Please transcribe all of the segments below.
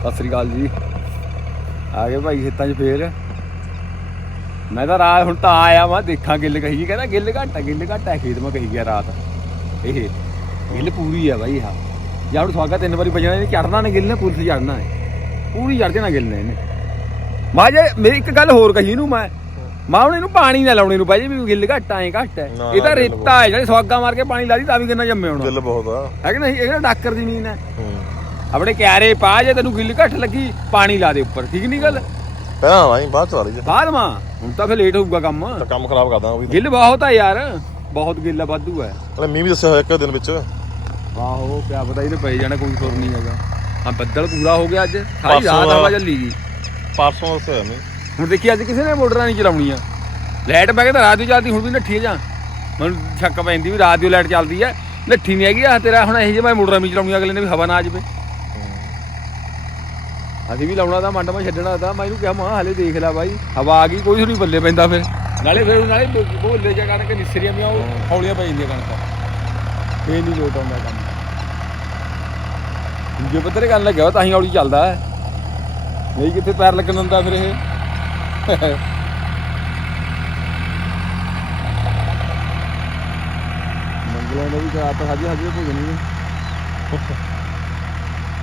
ਸਤਿ ਸ੍ਰੀ ਅਕਾਲ ਜੀ। ਆ ਗਏ ਭਾਈ ਖੇਤਾਂ 'ਚ ਫੇਰ। ਮੈਂ ਤਾਂ ਰਾਤ ਹੁਣ ਤਾਂ ਆਇਆ ਮੈਂ ਦੇਖਾਂ ਗਿੱਲ ਕਹੀ ਜੀ ਕਹਿੰਦਾ ਗਿੱਲ ਘੱਟ ਆ ਗਿੱਲ ਘੱਟ ਆ ਖੇਤ ਮੈਂ ਕਹੀ ਗਿਆ ਰਾਤ। ਇਹ ਗਿੱਲ ਪੂਰੀ ਆ ਬਾਈ ਹਾਂ ਜਾਂ ਹੁਣ ਸਵਾਗਾ ਤਿੰਨ ਵਾਰੀ ਵਜਣਾ ਇਹਨੇ ਚੜਨਾ ਨੇ ਗਿੱਲ ਨੇ ਪੁਲਿਸ ਚੜਨਾ ਹੈ ਪੂਰੀ ਚੜ ਜਾਣਾ ਗਿੱਲ ਨੇ ਇਹਨੇ। ਮੈਂ ਜੇ ਮੇਰੀ ਇੱਕ ਗੱਲ ਹੋਰ ਕਹੀ ਇਹਨੂੰ ਮੈਂ ਮੈਂ ਹੁਣ ਇਹਨੂੰ ਪਾਣੀ ਨਾ ਲਾਉਣੇ ਨੂੰ ਭਾਈ ਵੀ ਗਿੱਲ ਘੱਟ ਆਏ ਘੱਟ ਨਾ, ਇਹ ਤਾਂ ਰੇਤਾ ਹੈ ਜਿਹੜੇ ਸਵਾਗਾ ਮਾਰ ਕੇ ਪਾਣੀ ਲਾ ਦੀ ਤਾਂ ਵੀ ਕਿੰਨਾ ਜੰਮੇ ਹੋਣਾ। ਗਿੱਲ ਬਹੁਤ ਆ। ਹੈ ਕਿ ਨਹੀਂ? ਇਹ ਡਾਕਰ ਜ਼ਮੀਨ ਹੈ ਹੂੰ। ਆਪਣੇ ਕਿਆਰੇ ਪਾ ਜੇ ਤੈਨੂੰ ਗਿੱਲ ਘੱਟ ਲੱਗੀ ਪਾਣੀ ਲਾ ਦੇ ਉੱਪਰ ਠੀਕ ਨਹੀਂ ਗੱਲ? ਪਹਿਲਾਂ ਵਾਲੀ ਬਾਅਦ ਚ ਵਾਲੀ ਬਾਅਦ ਮਾ ਹੁਣ ਤਾਂ ਫੇ ਲੇਟ ਹੋਊਗਾ ਕੰਮ। ਤਾਂ ਕੰਮ ਖਰਾਬ ਕਰਦਾ ਉਹ ਵੀ ਗਿੱਲ ਬਹੁਤ ਆ ਯਾਰ ਬਹੁਤ ਗਿੱਲ ਆ ਵਾਧੂ ਹੈ ਹਲੇ ਮੀਂਹ ਵੀ ਦੱਸਿਆ ਹੋਇਆ ਇੱਕ ਦਿਨ ਵਿੱਚ। ਆਹੋ ਕਿਆ ਪਤਾ ਇਹਨੇ ਪਈ ਜਾਣਾ ਕੋਈ ਸੁਰ ਨਹੀਂ ਹੈਗਾ। ਆ ਬੱਦਲ ਪੂਰਾ ਹੋ ਗਿਆ ਅੱਜ ਸਾਰੀ ਰਾਤ ਹਵਾ ਚੱਲੀ ਗਈ। ਪਰਸੋਂ ਦੱਸਿਆ ਮੀਂਹ। ਹੁਣ ਦੇਖੀ ਅੱਜ ਕਿਸੇ ਨੇ ਮੋਟਰਾਂ ਨਹੀਂ ਚਲਾਉਣੀਆਂ। ਲਾਈਟ ਮੈਂ ਕਹਿੰਦਾ ਰਾਤ ਦੀ ਚੱਲਦੀ ਹੁਣ ਵੀ ਨੱਠੀ ਆ ਜਾਂ। ਮੈਨੂੰ ਸ਼ੱਕ ਪੈਂਦੀ ਵੀ ਰਾਤ ਦੀ ਲਾਈਟ ਚੱਲਦੀ ਹੈ ਨੱਠੀ ਨਹੀਂ ਹੈਗੀ ਆ ਤੇਰਾ ਹੁਣ ਇਹ ਜੇ ਮੈਂ ਮੋਟਰਾਂ ਵੀ ਚਲਾਉਣੀਆਂ ਅਗਲੇ ਨੇ ਵੀ ਹਵਾ ਨਾ ਆ ਜਾਵੇ। ਅਸੀਂ ਵੀ ਲਾਉਣਾ ਤਾਂ ਮੰਡ ਮੈਂ ਛੱਡਣਾ ਤਾਂ। ਮੈਂ ਇਹਨੂੰ ਕਿਹਾ, ਮਾਂ ਹਲੇ ਦੇਖ ਲੈ ਬਾਈ, ਹਵਾ ਆ ਗਈ, ਕੋਈ ਨਹੀਂ ਬੱਲੇ ਪੈਂਦਾ ਫਿਰ। ਨਾਲੇ ਫਿਰ ਨਾਲੇ ਬੋਲੇ ਜਾ ਕਣਕ ਨਿਸਰੀਆਂ ਵੀ ਉਹ ਹੌਲੀਆਂ ਪੈ ਜਾਂਦੀਆਂ ਕਣਕਾਂ। ਫੇਰ ਨਹੀਂ ਲੋਟ ਆਉਂਦਾ ਕੰਮ। ਜੇ ਪੱਤਰੇ ਕਰਨ ਲੱਗਿਆ ਤਾਂ ਹੀ ਹੌਲੀ ਚੱਲਦਾ ਹੈ। ਨਹੀਂ ਕਿੱਥੇ ਪੈਰ ਲੱਗਣ ਦਿੰਦਾ ਫਿਰ ਇਹ। ਮੰਗਲਾਂ ਦਾ ਵੀ ਤਾਂ ਆਪ ਹਾਜੀ ਹਾਜੀ ਭੋਜਨ ਨਹੀਂ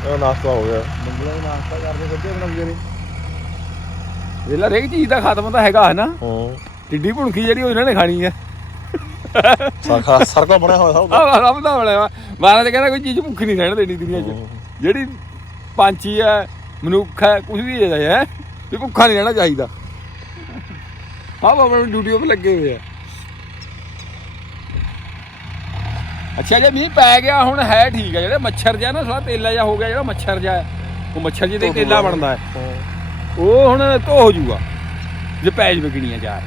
ਇਹ ਨਾਸ਼ਤਾ ਹੋ ਗਿਆ। ਮੰਗਲਾਂ ਦਾ ਨਾਸ਼ਤਾ ਕਰਦੇ ਸੱਜੇ ਬਣਾਉਂਦੇ ਨੇ ਇਹਲਾ ਹਰੇਕ ਚੀਜ਼ ਦਾ ਖਾਤਮਾ ਤਾਂ ਹੈਗਾ ਹੈ ਨਾ ਹੂੰ। ਟਿੱਡੀ ਭੁਣਕੀ ਜਿਹੜੀ ਉਹ ਇਹਨਾਂ ਨੇ ਖਾਣੀ ਹੈ ਸਰਕਾ ਸਰਕਾ ਬਣਿਆ ਹੋਇਆ ਸਭ ਆਹ ਰੱਬ ਦਾ ਬਣਿਆ ਮਹਾਰਾਜ ਕਹਿੰਦਾ ਕੋਈ ਚੀਜ਼ ਭੁੱਖੀ ਨਹੀਂ ਰਹਿਣ ਦੇਣੀ ਦੁਨੀਆ 'ਚ। ਜਿਹੜੀ ਪੰਛੀ ਹੈ ਮਨੁੱਖ ਹੈ ਕੁਝ ਵੀ ਹੈ ਹੈ ਵੀ ਭੁੱਖਾ ਨਹੀਂ ਰਹਿਣਾ ਚਾਹੀਦਾ। ਆਹ ਬਾਬਾ ਨੂੰ ਡਿਊਟੀ 'ਤੇ ਲੱਗੇ ਹੋਏ ਆ। ਅੱਛਾ ਜੇ ਮੀਂਹ ਪੈ ਗਿਆ ਹੁਣ ਹੈ ਠੀਕ ਹੈ ਜਿਹੜੇ ਮੱਛਰ ਜਿਹਾ ਨਾ ਥੋੜਾ ਤੇਲਾ ਜਿਹਾ ਹੋ ਗਿਆ ਜਿਹੜਾ ਮੱਛਰ ਜਿਹਾ ਹੈ, ਉਹ ਮੱਛਰ ਜਿਹਦੇ ਤੇਲਾ ਬਣਦਾ ਹੈ। ਹੂੰ। ਉਹ ਹੁਣ ਧੋ ਹੋ ਜੂਗਾ ਜੇ ਪੈ ਜਵੇ ਚਾਰ।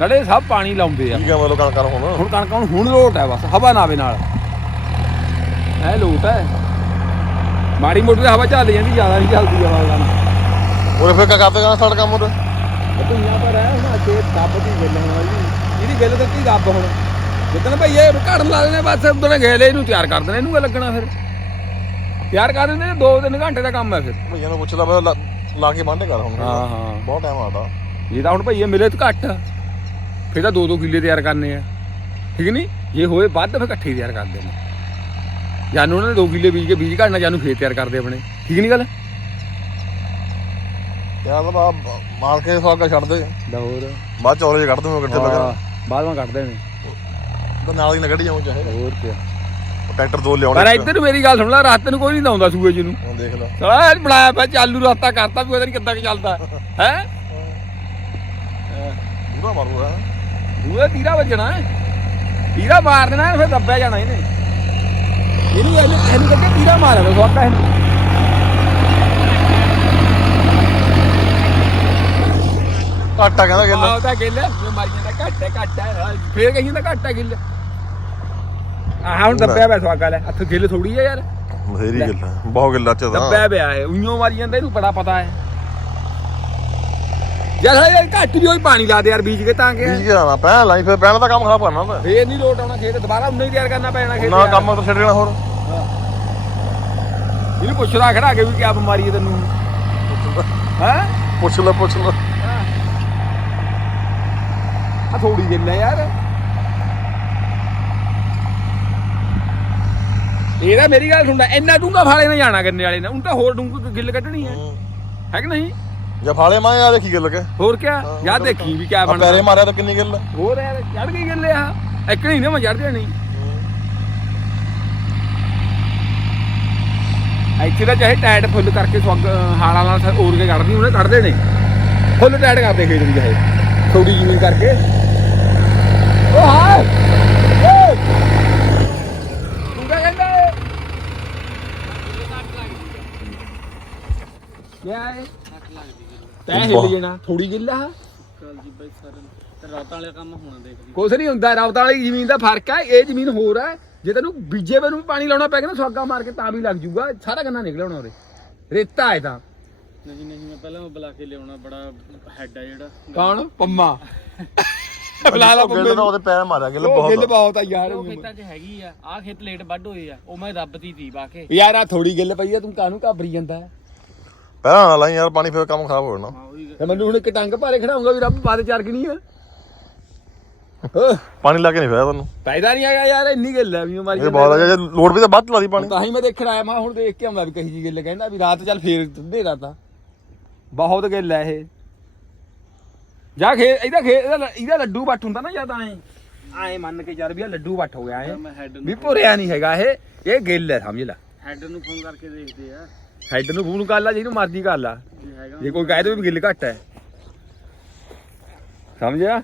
ਨਾਲੇ ਸਭ ਪਾਣੀ ਲਾਉਂਦੇ ਆ। ਠੀਕ ਆ ਮਤਲਬ ਕਣਕਾਂ ਹੁਣ। ਹੁਣ ਕਣਕਾਂ ਹੁਣ ਲੋਟ ਹੈ ਬਸ ਹਵਾ ਨਾ ਆਵੇ ਨਾਲ। ਐ ਲੋਟ ਹੈ ਮਾੜੀ ਮੋਟੀ ਹਵਾ ਚੱਲ ਜਾਂਦੀ ਜ਼ਿਆਦਾ ਨਹੀਂ ਚੱਲਦੀ ਹਵਾ ਕੰਮ ਉਹਨੇ ਫਿਰ ਕਾ ਕਰਦੇ ਕਰਾਂ ਸਾਡਾ ਕੰਮ ਉਹਦਾ ਦੁਨੀਆ ਪਰ ਹੈ ਹੁਣ ਅੱਗੇ ਦੱਬ ਦੀ ਗੱਲ ਹੋਣ ਇਹਦੀ ਗੱਲ ਤਾਂ ਕੀ ਦੱਬ ਹੁਣ? ਜਿੱਦਣ ਭਈ ਇਹ ਘੜਨ ਲਾ ਦੇਣੇ ਬਸ ਉਦੋਂ ਗੇਲੇ ਇਹਨੂੰ ਤਿਆਰ ਕਰ ਦੇਣਾ ਇਹਨੂੰ ਲੱਗਣਾ ਫਿਰ? ਤਿਆਰ ਕਰ ਦਿੰਦੇ ਨੇ 2-3 ਘੰਟੇ ਦਾ ਕੰਮ ਹੈ ਫਿਰ। ਭਈਆ ਨੂੰ ਪੁੱਛ ਲਾ ਮੈਂ ਲਾ- ਕੇ ਬੰਦ ਕਰ ਹੁਣ। ਹਾਂ ਹਾਂ। ਬਹੁਤ ਟਾਈਮ ਆਦਾ ਜੇ ਤਾਂ ਹੁਣ ਭਈਏ ਮਿਲੇ ਤਾਂ ਘੱਟ। ਫਿਰ ਤਾਂ 2-2 ਕਿੱਲੇ ਤਿਆਰ ਕਰਨੇ ਆ। ਠੀਕ ਨਹੀਂ? ਜੇ ਹੋਏ ਵੱਧ ਫਿਰ ਇਕੱਠੇ ਤਿਆਰ ਕਰਦੇ ਨੇ ਜਾਨੂੰ ਉਹਨਾਂ ਨੇ 2 ਕਿੱਲੇ ਬੀਜ ਕੇ ਬੀਜ ਘੜਨਾ ਜਾਨੂੰ ਫੇਰ ਤਿਆਰ ਕਰਦੇ ਆਪਣੇ। ਠੀਕ ਨਹੀਂ ਗੱਲ? ਯਾਰ ਮਾਰ ਕੇ ਸਵਾਗਾ ਛੱਡ ਦੇ। ਹੋਰ। ਬਾਅਦ ਚੌਲੇ ਕੱਢ ਦੂੰਗਾ ਇਕੱਠੇ ਲਗਾ ਬਾਅਦ ਵਿੱਚ ਕੱਢਦੇ ਨੇ ਤਾਂ ਨਾਲ ਹੀ ਨਾ ਕੱਢੀ ਜਾਉਂ ਚਾਹੇ। ਹੋਰ ਕੀ ਟਰੈਕਟਰ ਦੋ ਲਿਆਉਣੇ ਪਰ ਇੱਧਰ ਮੇਰੀ ਗੱਲ ਸੁਣ ਲੈ ਰਾਤ ਨੂੰ ਕੋਈ ਨਹੀਂ ਲਾਉਂਦਾ ਸੂਏ ਜੀ ਨੂੰ। ਹੁਣ ਦੇਖ ਲੈ। ਸਾਲਾ ਇਹ ਬਣਾਇਆ ਪਿਆ ਚਾਲੂ ਰਸਤਾ ਕਰਤਾ ਵੀ ਉਹਦੇ ਨਹੀਂ ਕਿੱਦਾਂ ਕੁ ਚੱਲਦਾ। ਹੈ? ਪੂਰਾ ਮਾਰੂਗਾ। ਦੂਏ ਤੀਰਾ ਵੱਜਣਾ ਹੈ। ਤੀਰਾ ਮਾਰ ਦੇਣਾ ਫਿਰ ਦੱਬਿਆ ਜਾਣਾ ਇਹਨੇ। ਇਹਨੂੰ ਇਹਨੂੰ ਇਹਨੂੰ ਕਹਿੰਦੇ ਤੀਰਾ ਮਾਰਿਆ ਵਾ ਸਵਾਕਾ ਇਹਨੂੰ। ਆਟਾ ਕਹਿੰਦਾ ਗਿੱਲ। ਆਹ ਤਾਂ ਗਿੱਲ ਮੈਂ ਮਾਰੀ ਘੱਟ ਹੈ ਘੱਟ ਹੈ ਫੇਰ ਕਹੀ ਜਾਂਦਾ ਘੱਟ ਹੈ ਗਿੱਲ। ਆਹ ਹੁਣ ਦੱਬਿਆ ਪਿਆ ਸਵਾਕਾ ਲੈ ਹੱਥ ਗਿੱਲ ਥੋੜੀ ਹੈ ਯਾਰ। ਬਥੇਰੀ ਗਿੱਲ ਆ, ਬਹੁਤ ਗਿੱਲ ਚ ਤਾਂ। ਦੱਬਿਆ ਪਿਆ ਹੈ ਉਈਓ ਮਾਰੀ ਜਾਂਦਾ ਇਹਨੂੰ ਬੜਾ ਪਤਾ ਹੈ। ਯਾਰ ਇਹ ਘੱਟ ਵੀ ਹੋਈ ਪਾਣੀ ਲਾ ਦੇ ਯਾਰ ਬੀਜ ਕੇ ਤਾਂ ਕਿ। ਬੀਜ ਕੇ ਆਣਾ ਪਹਿਲਾਂ ਲਾਈ ਫਿਰ ਪਹਿਲਾਂ ਤਾਂ ਕੰਮ ਖਰਾਬ ਕਰਨਾ ਹੁੰਦਾ ਫੇਰ ਨਹੀਂ ਲੋਟ ਆਉਣਾ ਖੇਤ ਦੁਬਾਰਾ ਉਨਾ ਹੀ ਤਿਆਰ ਕਰਨਾ ਪੈਣਾ ਖੇਤ ਨਾ ਯਾਰ। ਕੰਮ ਤਾਂ ਛੱਡ ਦੇਣਾ ਹੋਰ। ਇਹਨੂੰ ਪੁੱਛਦਾ ਖੜਾ ਕੇ ਵੀ ਕੀ ਬਿਮਾਰੀ ਹੈ ਤੈਨੂੰ। ਹੈ? ਪੁੱਛ ਲੈ ਪੁੱਛ ਲੈ। ਗੱਲ ਹੈ ਯਾਰ। ਇਹਦਾ ਮੇਰੀ ਗੱਲ ਸੁਣਦਾ ਇੰਨਾ ਡੂੰਗਾ ਫਾਲੇ ਨਾ ਜਾਣਾ ਗੰਨੇ ਵਾਲੇ ਨੇ ਹੁਣ ਤਾਂ ਹੋਰ ਡੂੰਗਾ ਗਿੱਲ ਕੱਢਣੀ ਹੈ। ਹੈ। ਕਿ ਨਹੀਂ? ਜੇ ਫਾਲੇ ਮਾਏ ਆ ਦੇਖੀ ਗਿੱਲ ਕੇ। ਹੋਰ ਕਿਆ? ਯਾ ਦੇਖੀ ਵੀ ਕਿਆ ਬਣਦਾ। ਪੈਰੇ ਮਾਰਿਆ ਤਾਂ ਕਿੰਨੀ ਗਿੱਲ। ਹੋਰ ਯਾਰ ਚੜ ਗਈ ਗਿੱਲੇ ਆ। ਇੱਕ ਨਹੀਂ ਨਾ ਮੈਂ ਚੜ ਜਾਣੀ। ਇੱਥੇ ਤਾਂ ਚਾਹੇ ਟਾਇਟ ਫੁੱਲ ਕਰਕੇ ਸਵੱਗ ਹਾਲਾਂ ਨਾਲ ਔਰ ਕੇ ਕੱਢਦੀ ਉਹਨੇ ਕੱਢਦੇ ਨੇ ਫੁੱਲ ਟਾਇਟ ਕਰਦੇ ਖੇਤ ਦੀ ਚਾਹੇ। ਥੋੜੀ ਜ਼ਮੀਨ ਕਰਕੇ। ਉਹ ਹਾਂ ਓਏ ਤੂੰ ਕਿਆ ਕਹਿੰਦਾ ਏ ਕਿਆ ਹੈ ਤੈ ਹਿੱਲ ਜਣਾ। ਥੋੜੀ ਗਿੱਲਾ ਚੱਲ ਜੀ ਬਾਈ ਸਰ ਰਾਤਾਂ ਵਾਲਾ ਕੰਮ ਹੋਣਾ ਦੇਖ ਲਈ ਕੁਛ ਨਹੀਂ ਹੁੰਦਾ ਰੌਤਾਂ ਵਾਲੀ ਜ਼ਮੀਨ ਦਾ ਫ਼ਰਕ ਹੈ ਇਹ ਜ਼ਮੀਨ ਹੋਰ ਹੈ ਜੇ ਤੈਨੂੰ ਬੀਜੇ ਵੇ ਨੂੰ ਪਾਣੀ ਲਾਉਣਾ ਪੈ ਗਿਆ ਨਾ ਸਵਾਗਾ ਮਾਰ ਕੇ ਤਾਂ ਵੀ ਲੱਗ ਜੂਗਾ। ਸਾਰਾ ਗੰਨਾ ਨਿਕਲ ਆਉਣਾ ਉਹਦੇ ਰੇਤਾ ਹੈ ਤਾਂ। ਨਹੀਂ ਨਹੀਂ ਮੈਂ ਪਹਿਲਾਂ ਉਹ ਬੁਲਾ ਕੇ ਲਿਆਉਣਾ ਬੜਾ ਹੈਡ ਆ ਜਿਹੜਾ। ਕੌਣ? ਪੰਮਾ। ਬੁਲਾ ਲਾ ਗਿੱਲ ਤਾਂ ਉਹਦੇ ਪੈਰ ਮਾਰਿਆ ਗਿੱਲ ਉਹ ਗਿੱਲ ਬਹੁਤ ਬਹੁਤ ਆ ਯਾਰ ਉਹ ਖੇਤਾਂ 'ਚ ਹੈਗੀ ਆ ਆਹ ਖੇਤ ਲੇਟ ਵੱਢ ਹੋਏ ਆ ਉਹ ਮੈਂ ਰੱਬ ਦੀ ਤੀ ਬਾ ਕੇ। ਯਾਰ ਆ ਥੋੜੀ ਗਿੱਲ ਪਈ ਆ ਤੂੰ ਕਾਹਨੂੰ ਘਾਬਰੀ ਜਾਂਦਾ? ਹੈ? ਪਹਿਲਾਂ ਨਾ ਲਾਈ ਯਾਰ ਪਾਣੀ ਫਿਰ ਕੰਮ ਖਰਾਬ ਹੋ ਜਾਣਾ। ਤੇ ਮੈਨੂੰ ਹੁਣ ਇੱਕ ਟੰਗ ਭਾਰੇ ਖੜਾਉਂਗਾ ਵੀ ਰੱਬ ਬਾਦ ਚਾਰ ਕਿਣੀ ਆ? ਪਾਣੀ ਲਾ ਕੇ ਨਹੀਂ ਫਾਇਦਾ ਤੁਹਾਨੂੰ ਫਾਇਦਾ ਨਹੀਂ ਹੈਗਾ ਯਾਰ ਇੰਨੀ ਗੱਲ ਹੈ ਵੀ ਮਾਰੀ ਇਹ ਬਹੁਤ ਹੈ ਜੇ ਲੋਡ ਵੀ ਤਾਂ ਵੱਧ ਲਾ ਦੀ ਪਾਣੀ। ਤਾਂ ਹੀ ਮੈਂ ਦੇਖਣ ਆਇਆ ਮੈਂ ਹੁਣ ਦੇਖ ਕੇ ਆਉਂਦਾ ਵੀ ਕਹੀ ਜੀ ਗੱਲ ਕਹਿੰਦਾ ਵੀ ਰਾਤ ਚੱਲ ਫੇਰ ਦੇ ਰਾਤਾਂ ਬਹੁਤ ਗੱਲ ਹੈ ਇਹ। ਜਾ ਖੇ ਇਹਦਾ ਖੇ ਇਹਦਾ ਲ- ਇਹਦਾ ਲੱਡੂ ਵੱਟ ਹੁੰਦਾ ਨਾ ਜਾਂ ਤਾਂ ਐ? ਐ ਮੰਨ ਕੇ ਚੱਲ ਵੀ ਇਹ ਲੱਡੂ ਵੱਟ ਹੋ ਗਿਆ ਮੈਂ ਹੈਡ ਵੀ ਨੂੰ ਭੁਰਿਆ ਨਹੀਂ ਹੈਗਾ ਇਹ। ਇਹ ਗਿੱਲ ਹੈ ਸਮਝ ਲੈ। ਹੈਡ ਨੂੰ ਫੋਨ ਕਰਕੇ ਦੇਖਦੇ ਆ। ਹੈਡ ਨੂੰ ਫੋਨ ਕਰ ਲਾ ਜਿਹਨੂੰ ਮਰਜ਼ੀ ਕਰ ਲਾ। ਜੇ ਹੈਗਾ ਜੇ ਕੋਈ ਕਹੇ ਤਾਂ ਵੀ ਗਿੱਲ ਘੱਟ ਹੈ। ਸਮਝਿਆ?